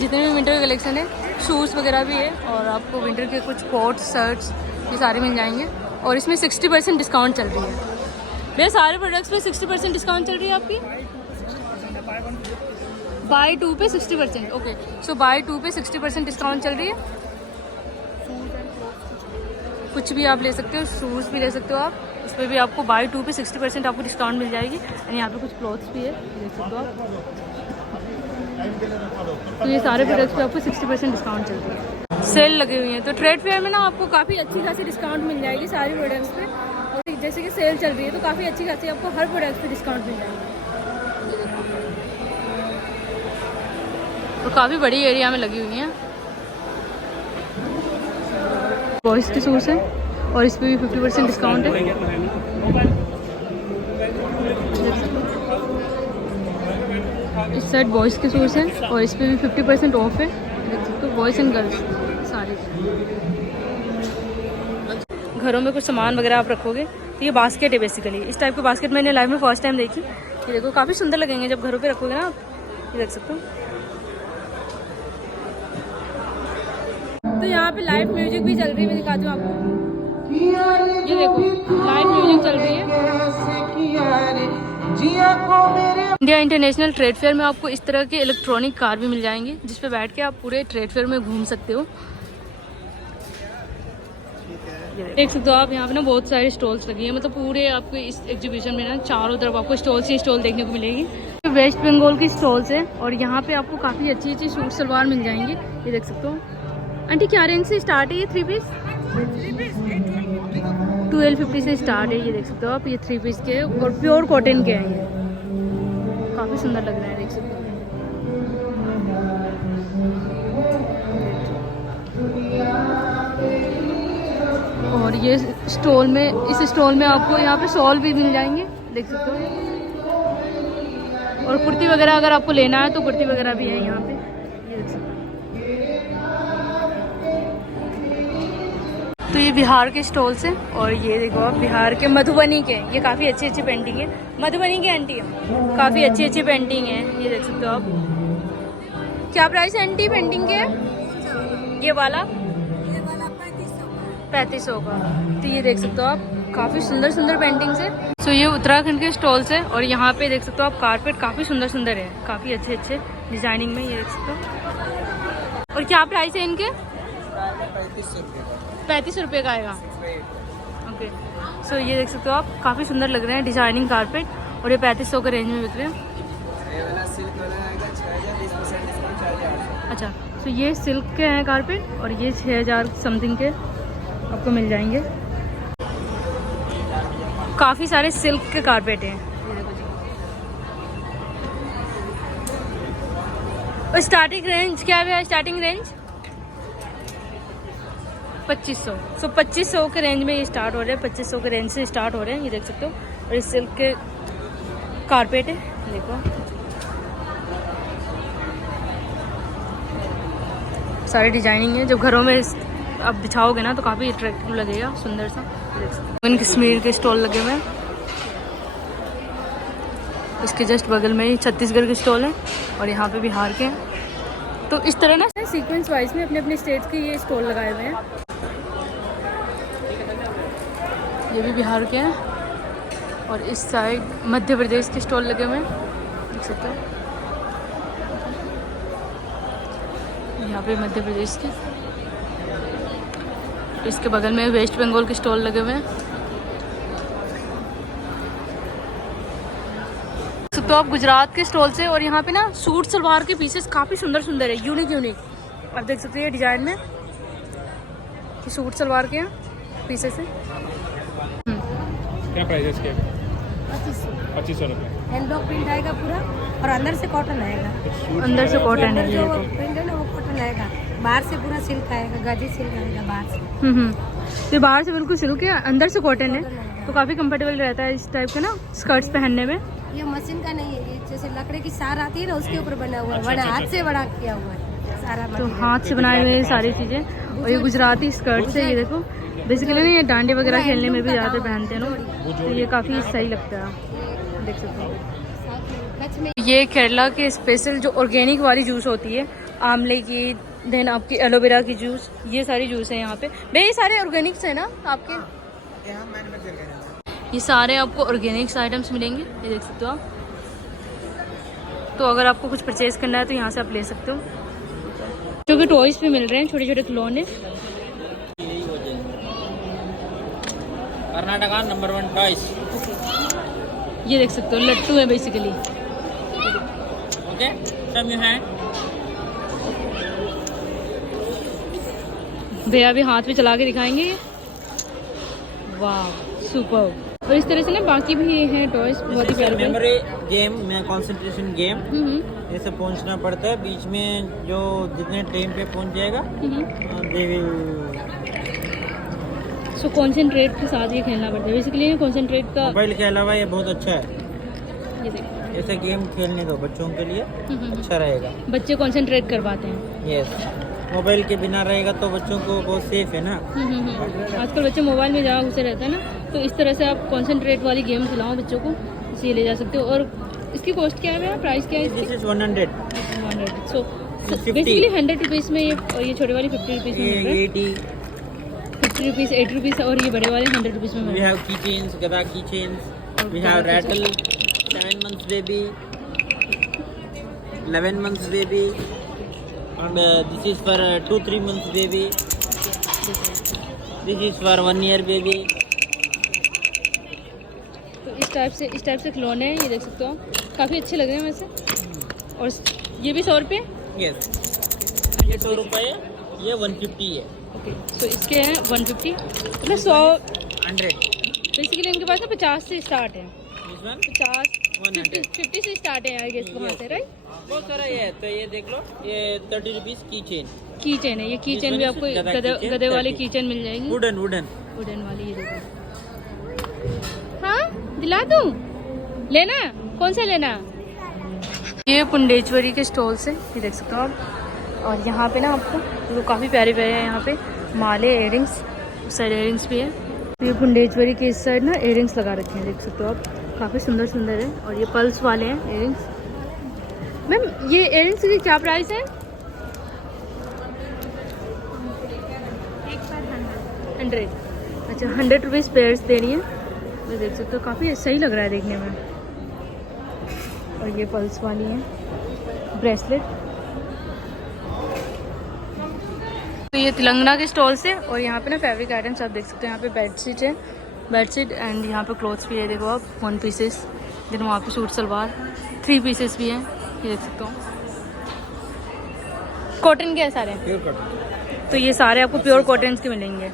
जितने भी विंटर का कलेक्शन है, शूज़ वगैरह भी है, और आपको विंटर के कुछ कोट्स शर्ट्स ये सारे मिल जाएंगे। और इसमें 60% डिस्काउंट चल रही है भैया, सारे प्रोडक्ट्स पे 60% डिस्काउंट चल रही है आपकी। बाई 2 पे 60%, ओके। सो बाई 2 पे 60% डिस्काउंट चल रही है। कुछ भी आप ले सकते हो, शूज़ भी ले सकते हो आप, इस पर भी आपको बाई 2 पे 60% आपको डिस्काउंट मिल जाएगी। और यहाँ पे कुछ क्लॉथ्स भी है, देख सकते हो आप। तो ये सारे प्रोडक्ट्स पे आपको 60% डिस्काउंट चल रही है, सेल लगी हुई है। तो ट्रेड फेयर में ना आपको काफ़ी अच्छी खासी डिस्काउंट मिल जाएगी सारी प्रोडक्ट्स पे। और जैसे कि सेल चल रही है तो काफ़ी अच्छी खासी आपको हर प्रोडक्ट पे डिस्काउंट मिल जाएगी। तो काफ़ी बड़ी एरिया में लगी हुई हैं। बॉयज़ के शूज़ हैं और इस पर भी 50% डिस्काउंट है। इस साइड बॉयज़ के शूज़ हैं और इस पर भी 50% ऑफ है, देख सकते हो। बॉयज़ एंड गर्ल्स सारे। घरों में कुछ सामान वगैरह आप रखोगे तो ये बास्केट है बेसिकली। इस टाइप के बास्केट मैंने लाइव में फर्स्ट टाइम देखी। ये देखो काफ़ी सुंदर लगेंगे जब घरों पे रखोगे ना आप, ये देख सकते हो। तो यहाँ पे लाइव म्यूजिक भी चल रही है, मैं दिखाती हूँ आपको। ये देखो लाइव म्यूजिक चल रही है। इंडिया इंटरनेशनल ट्रेड फेयर में आपको इस तरह के इलेक्ट्रॉनिक कार भी मिल जाएंगी, जिस पे बैठ के आप पूरे ट्रेड फेयर में घूम सकते हो। देख सकते हो आप, यहाँ पे ना बहुत सारे स्टॉल्स लगी हैं, मतलब पूरे आपको इस एग्जीबिशन में ना चारों तरफ आपको स्टॉल्स ही स्टॉल देखने को मिलेगी। वेस्ट बंगाल की स्टॉल्स है और यहाँ पे आपको काफ़ी अच्छी अच्छी सूट सलवार मिल जाएंगी, ये देख सकते हो। आंटी क्या रेंज से स्टार्ट है ये 3 पीस? 1250 से स्टार्ट है, ये देख सकते हो आप। ये 3 पीस के और प्योर कॉटन के हैं, ये काफ़ी सुंदर लग रहे हैं, देख सकते हो। और ये स्टॉल में, इस स्टॉल में आपको यहाँ पे शॉल भी मिल जाएंगे, देख सकते हो। और कुर्ती वगैरह अगर आपको लेना है तो कुर्ती वगैरह भी है यहाँ पे, ये देख सकते हो। तो ये बिहार के स्टॉल्स हैं और ये देखो आप बिहार के मधुबनी के, ये काफ़ी अच्छी अच्छी पेंटिंग है। मधुबनी की आंटी है, काफ़ी अच्छी अच्छी पेंटिंग है, ये देख सकते हो आप। क्या प्राइस है आंटी पेंटिंग के? ये वाला 3500 का। तो ये देख सकते हो आप, काफ़ी सुंदर सुंदर पेंटिंग्स है। सो ये उत्तराखंड के स्टॉल्स है और यहाँ पे देख सकते हो आप कारपेट काफ़ी सुंदर सुंदर है, काफ़ी अच्छे अच्छे डिजाइनिंग में, ये देख सकते हो। और क्या प्राइस है इनके? 3500 रुपये का आएगा, ओके। सो ये देख सकते हो आप, काफ़ी सुंदर लग रहे हैं डिजाइनिंग कारपेट, और ये 3500 के रेंज में बिक रहे हैं। अच्छा, तो ये सिल्क के हैं कारपेट और ये 6000 समथिंग के आपको मिल जाएंगे। काफ़ी सारे सिल्क के कारपेट हैं, ये देखो जी। और स्टार्टिंग रेंज क्या है? Starting range 2500। सो 2500 के रेंज में ये स्टार्ट हो रहे हैं, 2500 के रेंज से स्टार्ट हो रहे हैं, ये देख सकते हो। और ये सिल्क के कारपेट है, देखो सारी डिजाइनिंग है। जब घरों में आप बिछाओगे ना तो काफ़ी अट्रैक्टिव लगेगा, सुंदर सा, देख सकते हो। इन कश्मीर के स्टॉल लगे हुए हैं, इसके जस्ट बगल में ही छत्तीसगढ़ के स्टॉल हैं और यहाँ पे बिहार के हैं। तो इस तरह ना सीक्वेंस वाइज में अपने अपने स्टेट्स के ये स्टॉल लगाए हुए हैं। ये भी बिहार के हैं और इस साइड मध्य प्रदेश के स्टॉल लगे हुए हैं, देख सकते हो। यहाँ पे मध्य प्रदेश के, इसके बगल में वेस्ट बंगाल के स्टॉल लगे हुए हैं। तो आप गुजरात के स्टॉल से, और यहाँ पे ना सूट सलवार के पीसेस काफ़ी सुंदर सुंदर है, यूनिक यूनिक। आप देख सकते हैं डिजाइन में कि सूट सलवार के पीसेस हैं। क्या प्राइस है इसके? 2500 रुपये। हैंडलॉक प्रिंट आएगा पूरा और अंदर से कॉटन आएगा। अंदर से कॉटन है ये जो देखो। प्रिंट है ना वो कॉटन आएगा, बाहर से पूरा सिल्क आएगा, गाजी सिल्क आएगा बाहर से। तो बाहर से बिल्कुल सिल्क है, अंदर से कॉटन है, तो काफ़ी कंफर्टेबल रहता है इस टाइप के ना स्कर्ट्स पहनने में। ये मशीन का नहीं है, ये जैसे लकड़े की सार आती है ना उसके ऊपर बना हुआ है, बड़ा हाथ से बड़ा किया हुआ है सारा तो material। हाथ से बनाए हुए सारी चीज़ें। और ये गुजराती स्कर्ट्स है, ये देखो। बेसिकली ना ये डांडे वगैरह खेलने में भी ज़्यादा पहनते हैं लोग, तो ये काफ़ी सही लगता है, देख सकते हो। ये केरला के स्पेशल जो ऑर्गेनिक वाली जूस होती है, आंवले की, देन आपकी एलोवेरा की जूस, ये सारी जूस है यहाँ पे। भाई ये सारे ऑर्गेनिक्स है ना आपके? ये सारे आपको ऑर्गेनिक्स आइटम्स मिलेंगे, ये देख सकते हो आप। तो अगर आपको कुछ परचेज करना है तो यहाँ से आप ले सकते हो। जो कि टॉयज भी मिल रहे हैं, छोटे छोटे खिलौने। Karnataka number 1 toys. ये देख सकते हो लट्टू है बेसिकली। ओके, सब यू है। भैया अभी हाथ में चला के दिखाएंगे ये। वाह सुपर। और इस तरह से ना बाकी भी ये हैं टॉयज, बहुत ही प्यारे। मेमोरी गेम में कंसंट्रेशन गेम, ऐसे पहुंचना पड़ता है बीच में, जो जितने टाइम पे पहुंच जाएगा दे विल। सो कॉन्सेंट्रेट के साथ ये खेलना पड़ता है बेसिकली। कॉन्सेंट्रेट का मोबाइल के अलावा ये बहुत अच्छा है, ये देखो, ऐसे गेम खेलने दो बच्चों के लिए, अच्छा रहेगा। बच्चे कॉन्सेंट्रेट कर पाते हैं। यस, मोबाइल के बिना रहेगा तो बच्चों को बहुत सेफ है ना। आजकल बच्चे मोबाइल में ज़्यादा घुसे रहते हैं ना, तो इस तरह से आप कॉन्सेंट्रेट वाली गेम खिलाओ बच्चों को, इसे ले जा सकते हो। और इसकी कॉस्ट क्या है भैया, प्राइस क्या है इसकी? This is 100। So basically 100 rupees में ये छोटे वाले 50 रुपीज़ में मिल रहा है। 80 50 रुपीज़, 80 रुपीज़, और ये बड़े वाले 100 रुपीज़ में मिल we रहा है। have keychains, gada keychains, we have rattle, 7 months baby, 11 months baby, and this is for 2-3 months baby, this is for 1 year baby. तो इस टाइप से खिलौने हैं, ये देख सकते हो आप, काफ़ी अच्छे लग रहे हैं वैसे। और ये भी 100 रुपये? Yes, ये 100 रुपये है, ये 150 है। ओके, तो इसके हैं 150, मतलब 100। 100 बेसिकली इनके पास ना 50 से स्टार्ट है, this one 50 100 50 से स्टार्ट है आई गेस वहाँ से, राइट? बहुत सारा ये है, तो ये देख लो, ये 30 रुपीज़ की चेन, की चेन है, ये की चेन भी आपको गधा गधे keychain, गधे वाली 30 की चेन मिल जाएगी, वुडन वुडन वाली। ये देखो, हाँ दिला दूँ, लेना कौन सा लेना? ये पुंडेश्वरी के स्टॉल से, ये देख सकते हो आप। और यहाँ पे ना आपको वो काफ़ी प्यारे प्यारे हैं यहाँ पे माले, इयरिंग्स, उस साइड इयरिंग्स भी है। ये पुंडेश्वरी के इस साइड ना इयरिंग्स लगा रखे हैं, देख सकते हो आप, काफ़ी सुंदर सुंदर है। और ये पल्स वाले हैं इयरिंग्स। मैम ये इयरिंग्स की क्या प्राइस है? 100। अच्छा 100 रुपीज़ पेयर्स दे रही है, तो देख सकते हो काफ़ी सही लग रहा है देखने में। और ये पल्स वाली है ब्रेसलेट। तो ये तेलंगाना के स्टॉल से। और यहाँ पे ना फैब्रिक आइटम्स आप देख सकते हो, यहाँ पे बेडशीट है, बेडशीट, एंड यहाँ पे क्लॉथ्स भी है, देखो आप 1 पीसेस, देन वहाँ पे सूट सलवार 3 पीसेस भी हैं, ये देख सकते हो। कॉटन के हैं सारे, प्योर कॉटन, तो ये सारे आपको प्योर कॉटन के मिलेंगे।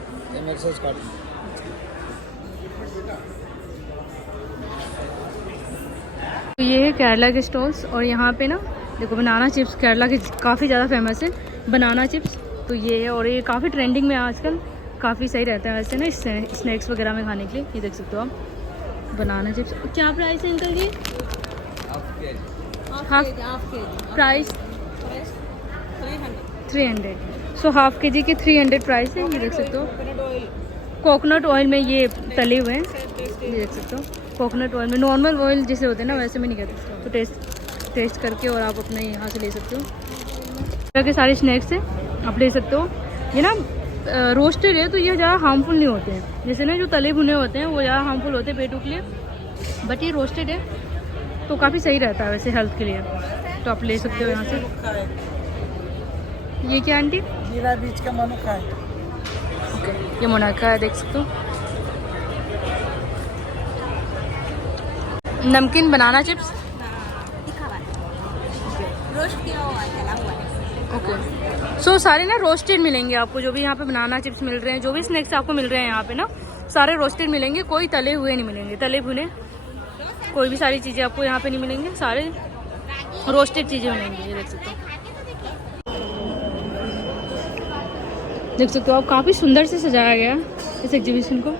तो ये है केरला के स्टॉल्स। और यहाँ पे ना देखो बनाना चिप्स केरला के काफ़ी ज़्यादा फेमस है, बनाना चिप्स, तो ये है। और ये काफ़ी ट्रेंडिंग में है आजकल, काफ़ी सही रहता है वैसे ना स्नैक्स वगैरह में खाने के लिए, ये देख सकते हो आप बनाना चिप्स। क्या प्राइस है इनका ये? Half price 300। सो हाफ के जी के 300 प्राइस है, ये देख सकते हो। कोकोनट ऑयल में ये तले हुए हैं, ये देख सकते हो। कोकोनट ऑयल में, नॉर्मल ऑयल जैसे होते हैं ना वैसे में नहीं कहते, तो टेस्ट करके और आप अपने यहाँ से ले सकते हो। इस तरह के सारे स्नैक्स हैं, आप ले सकते हो। ये ना रोस्टेड है तो ये ज़्यादा हार्मफुल नहीं होते हैं, जैसे ना जो तले भुने होते हैं वो ज़्यादा हार्मफुल होते हैं पेटों के लिए, बट ये रोस्टेड है तो काफ़ी सही रहता है वैसे हेल्थ के लिए, तो आप ले सकते हो यहाँ से। ये क्या आंटी? जीरा बीज का मनुका है। ओके। ये मोनाका है, देख सकते हो। नमकीन बनाना चिप्स, ओके। सो सारे ना रोस्टेड मिलेंगे आपको, जो भी यहाँ पे बनाना चिप्स मिल रहे हैं, जो भी स्नैक्स आपको मिल रहे हैं यहाँ पे ना, सारे रोस्टेड मिलेंगे, कोई तले हुए नहीं मिलेंगे, तले भुने कोई भी सारी चीज़ें आपको यहाँ पे नहीं मिलेंगी, सारे रोस्टेड चीज़ें मिलेंगी। ये देख सकते हो, देख सकते हो आप, काफ़ी सुंदर से सजाया गया है इस एग्जीबिशन को।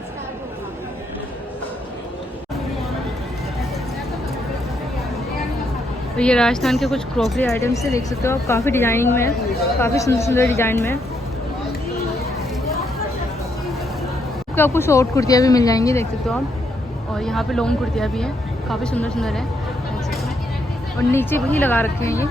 तो ये राजस्थान के कुछ क्रॉकरी आइटम्स है, देख सकते हो आप, काफ़ी डिजाइनिंग में है, काफ़ी सुंदर सुंदर डिजाइन में है। आपको शॉर्ट कुर्तियाँ भी मिल जाएंगी, देख सकते हो आप, और यहाँ पे लॉन्ग कुर्तियाँ भी हैं, काफ़ी सुंदर सुंदर है, देख सकते हो। और नीचे भी लगा रखे हैं ये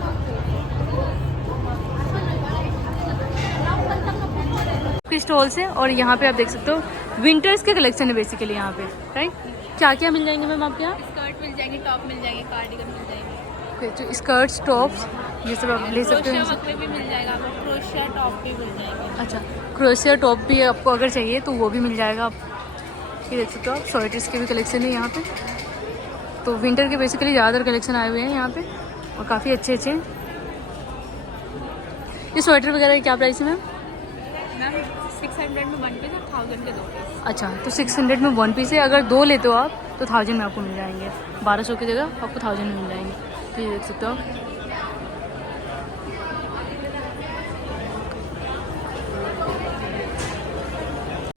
के स्टॉल से। और यहाँ पे आप देख सकते हो विंटर्स के कलेक्शन है बेसिकली यहाँ पे, राइट। क्या क्या मिल जाएंगे मैम आपके यहाँ? स्कर्ट मिल जाएंगे, टॉप मिल जाएंगे, कार्डिगन मिल जाएंगे। ओके, तो स्कर्ट्स, टॉप्स, ये सब आप ले सकते हो। वर्क में भी मिल जाएगा आपको, क्रोशिया टॉप भी मिल जाएगा। अच्छा, क्रोशिया टॉप भी आपको अगर चाहिए तो वो भी मिल जाएगा। आप ये देख सकते हो, आप स्वेटर्स के भी कलेक्शन है यहाँ पे। तो विंटर के बेसिकली ज़्यादातर कलेक्शन आए हुए हैं यहाँ पे, और काफ़ी अच्छे अच्छे। ये स्वेटर वगैरह की क्या प्राइस है मैम? मैम 600 में 1 पीस और 1000 के 2 पीस। अच्छा, तो 600 में 1 पीस है, अगर 2 लेते हो आप तो 1000 में आपको मिल जाएंगे, 1200 की जगह आपको 1000 में मिल जाएंगे। तो ये देख सकते हो आप।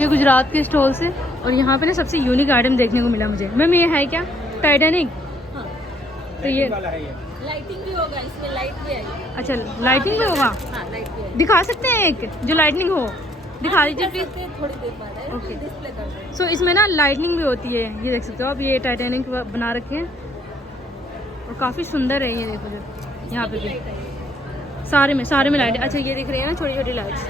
ये गुजरात के स्टॉल से, और यहाँ पे ना सबसे यूनिक आइटम देखने को मिला मुझे। मैम ये है क्या? टाइटैनिक। हाँ। तो ये लाइटिंग भी होगा इसमें, लाइट भी आएगी। अच्छा, लाइटिंग भी होगा? हाँ, लाइट भी आएगी। दिखा सकते हैं एक जो लाइटनिंग हो? दिखा दीजिए प्लीज। थोड़ी देर बाद है, ओके। डिस्प्ले कर देंगे। सो इसमें ना लाइटनिंग भी होती है, ये देख सकते हो आप। ये टाइटैनिक बना रखे हैं और काफ़ी सुंदर है। ये देखो जो यहाँ पे भी सारे में लाइट। अच्छा, ये दिख रही है ना छोटी छोटी लाइट्स,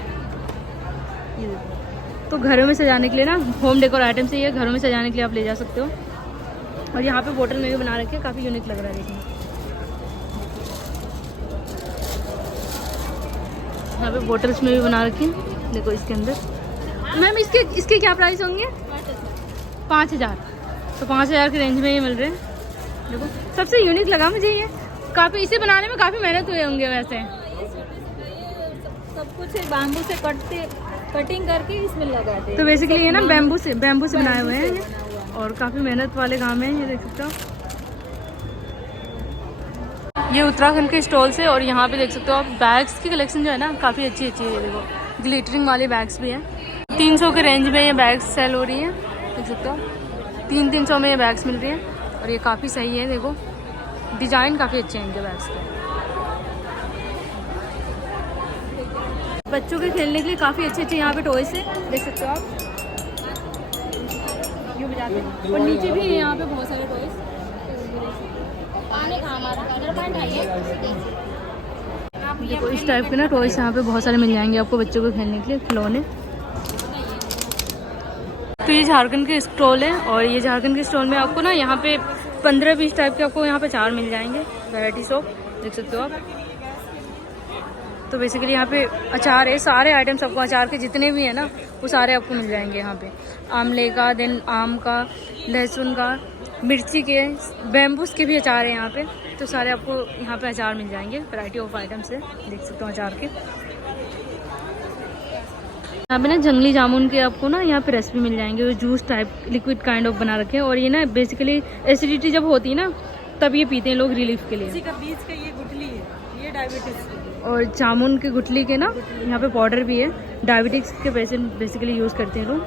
ये देखो। तो घरों में सजाने के लिए ना, होम डेकोर आइटम से ये घरों में सजाने के लिए आप ले जा सकते हो। और यहाँ पे बोतल में भी बना रखे हैं, काफ़ी यूनिक लग रहा है देखने। यहाँ पे बोटल्स में भी बना रखे हैं, देखो इसके अंदर। मैम इसके क्या प्राइस होंगे? 5000। तो 5000 के रेंज में ये मिल रहे हैं। देखो सबसे यूनिक लगा मुझे ये, काफ़ी इसे बनाने में काफ़ी मेहनत हुए होंगे वैसे। सब कुछ बाम्बू से कटिंग करके इसमें लगाते हैं। तो बेसिकली ये ना बैम्बू से बनाए हुए हैं, और काफ़ी मेहनत वाले काम है, ये देख सकते हो। ये उत्तराखंड के स्टॉल से, और यहाँ पे देख सकते हो आप बैग्स की कलेक्शन जो है ना, काफ़ी अच्छी अच्छी है। ये देखो ग्लिटरिंग वाले बैग्स भी हैं, 300 के रेंज में ये बैग्स सेल हो रही है, देख सकते हो। 300 में ये बैग्स मिल रही है, और ये काफ़ी सही है। देखो डिज़ाइन काफ़ी अच्छे हैं इनके बैग्स के। बच्चों के खेलने के लिए काफ़ी अच्छे अच्छे यहाँ पे टॉयस है, देख सकते हो आप। यूँ बजाते हैं, और नीचे भी यहाँ पे बहुत सारे टॉयस। देखो इस टाइप के ना टॉयस यहाँ पे बहुत सारे मिल जाएंगे आपको बच्चों को खेलने के लिए, खिलौने। तो ये झारखंड के स्टॉल है, और ये झारखंड के स्टॉल में आपको ना यहाँ पे 15-20 टाइप के आपको यहाँ पे अचार मिल जाएंगे, वैराइटीज ऑफ, देख सकते हो आप। तो बेसिकली यहाँ पे अचार है, सारे आइटम्स आपको अचार के जितने भी हैं ना, वो सारे आपको मिल जाएंगे यहाँ पे। आमले का, देन आम का, लहसुन का, मिर्ची के, बैम्बूस के भी अचार है यहाँ पे। तो सारे आपको यहाँ पे अचार मिल जाएंगे, वैरायटी ऑफ आइटम्स है, देख सकते हो अचार के। यहाँ पे ना जंगली जामुन के आपको ना यहाँ पे रेसिपी मिल जाएंगे, जो juice type liquid kind of बना रखे हैं। और ये ना बेसिकली एसिडिटी जब होती है ना, तब ये पीते हैं लोग रिलीफ के लिए। इसी का बीज का ये गुठली है, ये डायबिटीज। और जामुन के गुठली के ना यहाँ पे पाउडर भी है, डायबिटिक्स के पेशेंट बेसिकली यूज़ करते हैं लोग।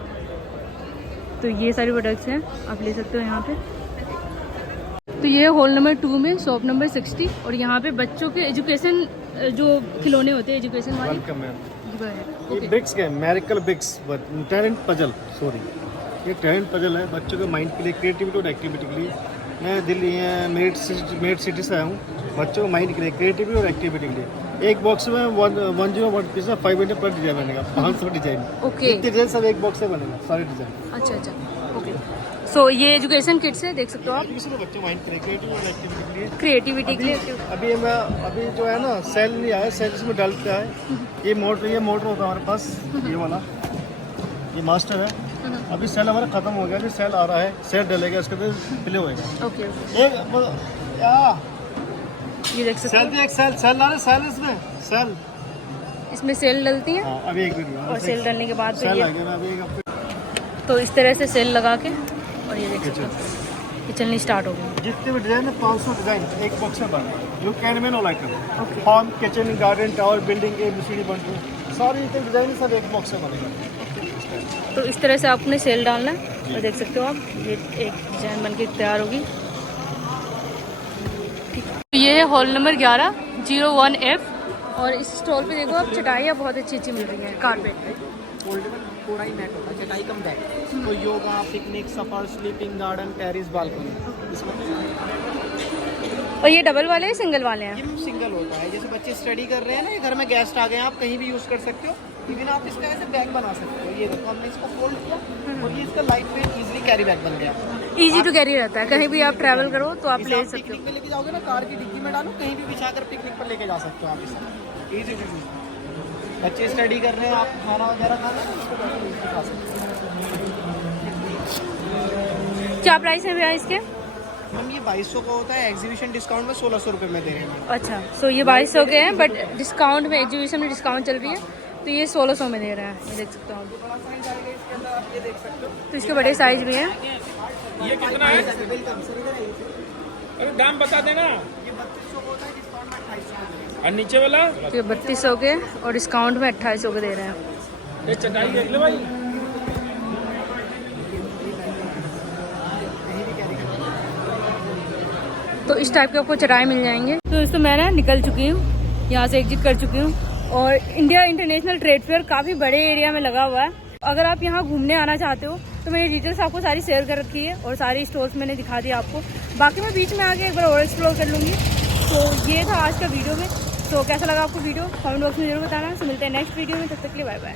तो ये सारे प्रोडक्ट्स हैं, आप ले सकते हो यहाँ पे। तो ये हॉल नंबर 2 में शॉप नंबर 60, और यहाँ पे बच्चों के एजुकेशन जो खिलौने होते हैं, एजुकेशन वाले। ये ब्रिक्स के मेरिकल ब्रिक्स टैलेंट पजल, सॉरी ये टैलेंट पजल है बच्चों के माइंड के लिए, क्रिएटिविटी और एक्टिविटी के लिए। मैं दिल्ली मेरठ सिटी से आया हूँ, बच्चों के माइंड के लिए, क्रिएटिविटी और एक्टिविटी के लिए। एक बॉक्स में 101 पीस है, 500 पर डिजाइन बनेगा, 500 डिजाइन। ओके, डिजाइन सब एक बॉक्स से बनेगा, सारे डिजाइन। अच्छा, ओके। सो ये एजुकेशन किट्स है, देख सकते हो आप, बच्चों माइंड के लिए, क्रिएटिविटी और एक्टिविटी के लिए, क्रिएटिविटी के लिए। अभी जो है ना सेल नहीं आया, सेल इसमें डालता है। ये मोटर होता है हमारे पास, ये वाला ये मास्टर है। अभी सेल हमारा खत्म हो गया, अभी सेल आ रहा है, सेल डलेगा, इसके बाद प्ले होएगा। ओके एक ये देख सकते सेल हो, भी, एक सेल ला रहे, सेल इसमें सेल। इसमें सेल डलती है हाँ, अभी एक मिनट और सेल डलने के बाद फिर सेल ये आ गया ना, अभी एक तो इस तरह से सेल लगा के और ये देख सकते हो ये चलनी स्टार्ट हो गई। जितने भी डिजाइन है 500 डिजाइन एक बॉक्स में बना है। You can man all item, Okay. Home, kitchen, garden, tower, building, ABCD 1 2 सारी जितने डिजाइन सब एक बॉक्स में बनेगा। तो इस तरह से आपने सेल डालना है और देख सकते हो आप ये एक डिजाइन बन के तैयार होगी। ठीक है, तो ये है हॉल नंबर 11 01F और इस स्टॉल पे देखो आप चटाइयाँ बहुत अच्छी अच्छी मिल रही हैं कारपेट पे। फोल्डेबल पूरा ही मैट होता है, चटाई कम बैग। तो योगा, पिकनिक, सफर, स्लीपिंग, गार्डन, टेरिस, बालकनी इसमें। और ये डबल वाले हैं सिंगल वाले हैं? ये सिंगल होता है, जैसे बच्चे स्टडी कर रहे हैं ना, ये घर में गेस्ट आ गए हैं, आप कहीं भी यूज़ कर सकते हो। इवन आप इसका ऐसे बैग बना सकते हो। ये देखो हमने इसको फोल्ड किया और ये इसका light weight easily carry bag बन गया। इजी टू कैरी रहता है, कहीं भी आप ट्रैवल करो तो आप ले सकते हो। पिकनिक पे लेके जाओगे ना, कार की डिग्गी में डालो, कहीं भी बिछाकर पिकनिक पर लेके जा सकते हो आप इसे। इजी टू यूज, बच्चे स्टडी कर रहे हैं, आप खाना वगैरह खाना है इसको खा सकते हो। क्या प्राइस है भैया इसके? हम ये 2200 का होता है, एग्जीबिशन डिस्काउंट में 1600 रुपये में दे रहे हैं। अच्छा, सो ये 2200 के हैं बट डिस्काउंट में, एग्जीबिशन में डिस्काउंट चल रही है तो ये 1600 में दे रहे हैं। ये देख सकते हो आप, ये देख सकते हो। तो इसके बड़े साइज भी हैं। ये कितना है? अरे दाम बता देना। ये 3200 का होता है, डिस्काउंट में 2800 और नीचे वाला तो ये 3200 के और डिस्काउंट में 2800 के दे रहे हैं। ये चटाई देख लो भाई। तो इस टाइप के आपको चटाई मिल जाएंगे। तो दोस्तों मैं ना निकल चुकी हूँ, यहाँ से एग्जिट कर चुकी हूँ और इंडिया इंटरनेशनल ट्रेड फेयर काफ़ी बड़े एरिया में लगा हुआ है। अगर आप यहाँ घूमने आना चाहते हो तो मैंने डिटेल्स आपको सारी शेयर कर रखी है और सारी स्टोर्स मैंने दिखा दिया आपको। बाकी मैं बीच में आके एक बार और एक्सप्लोर कर लूँगी। तो ये था आज का वीडियो में। तो कैसा लगा आपको वीडियो कमेंट बॉक्स में जरूर बताना। तो मिलते हैं नेक्स्ट वीडियो में, तब तक के लिए बाय बाय।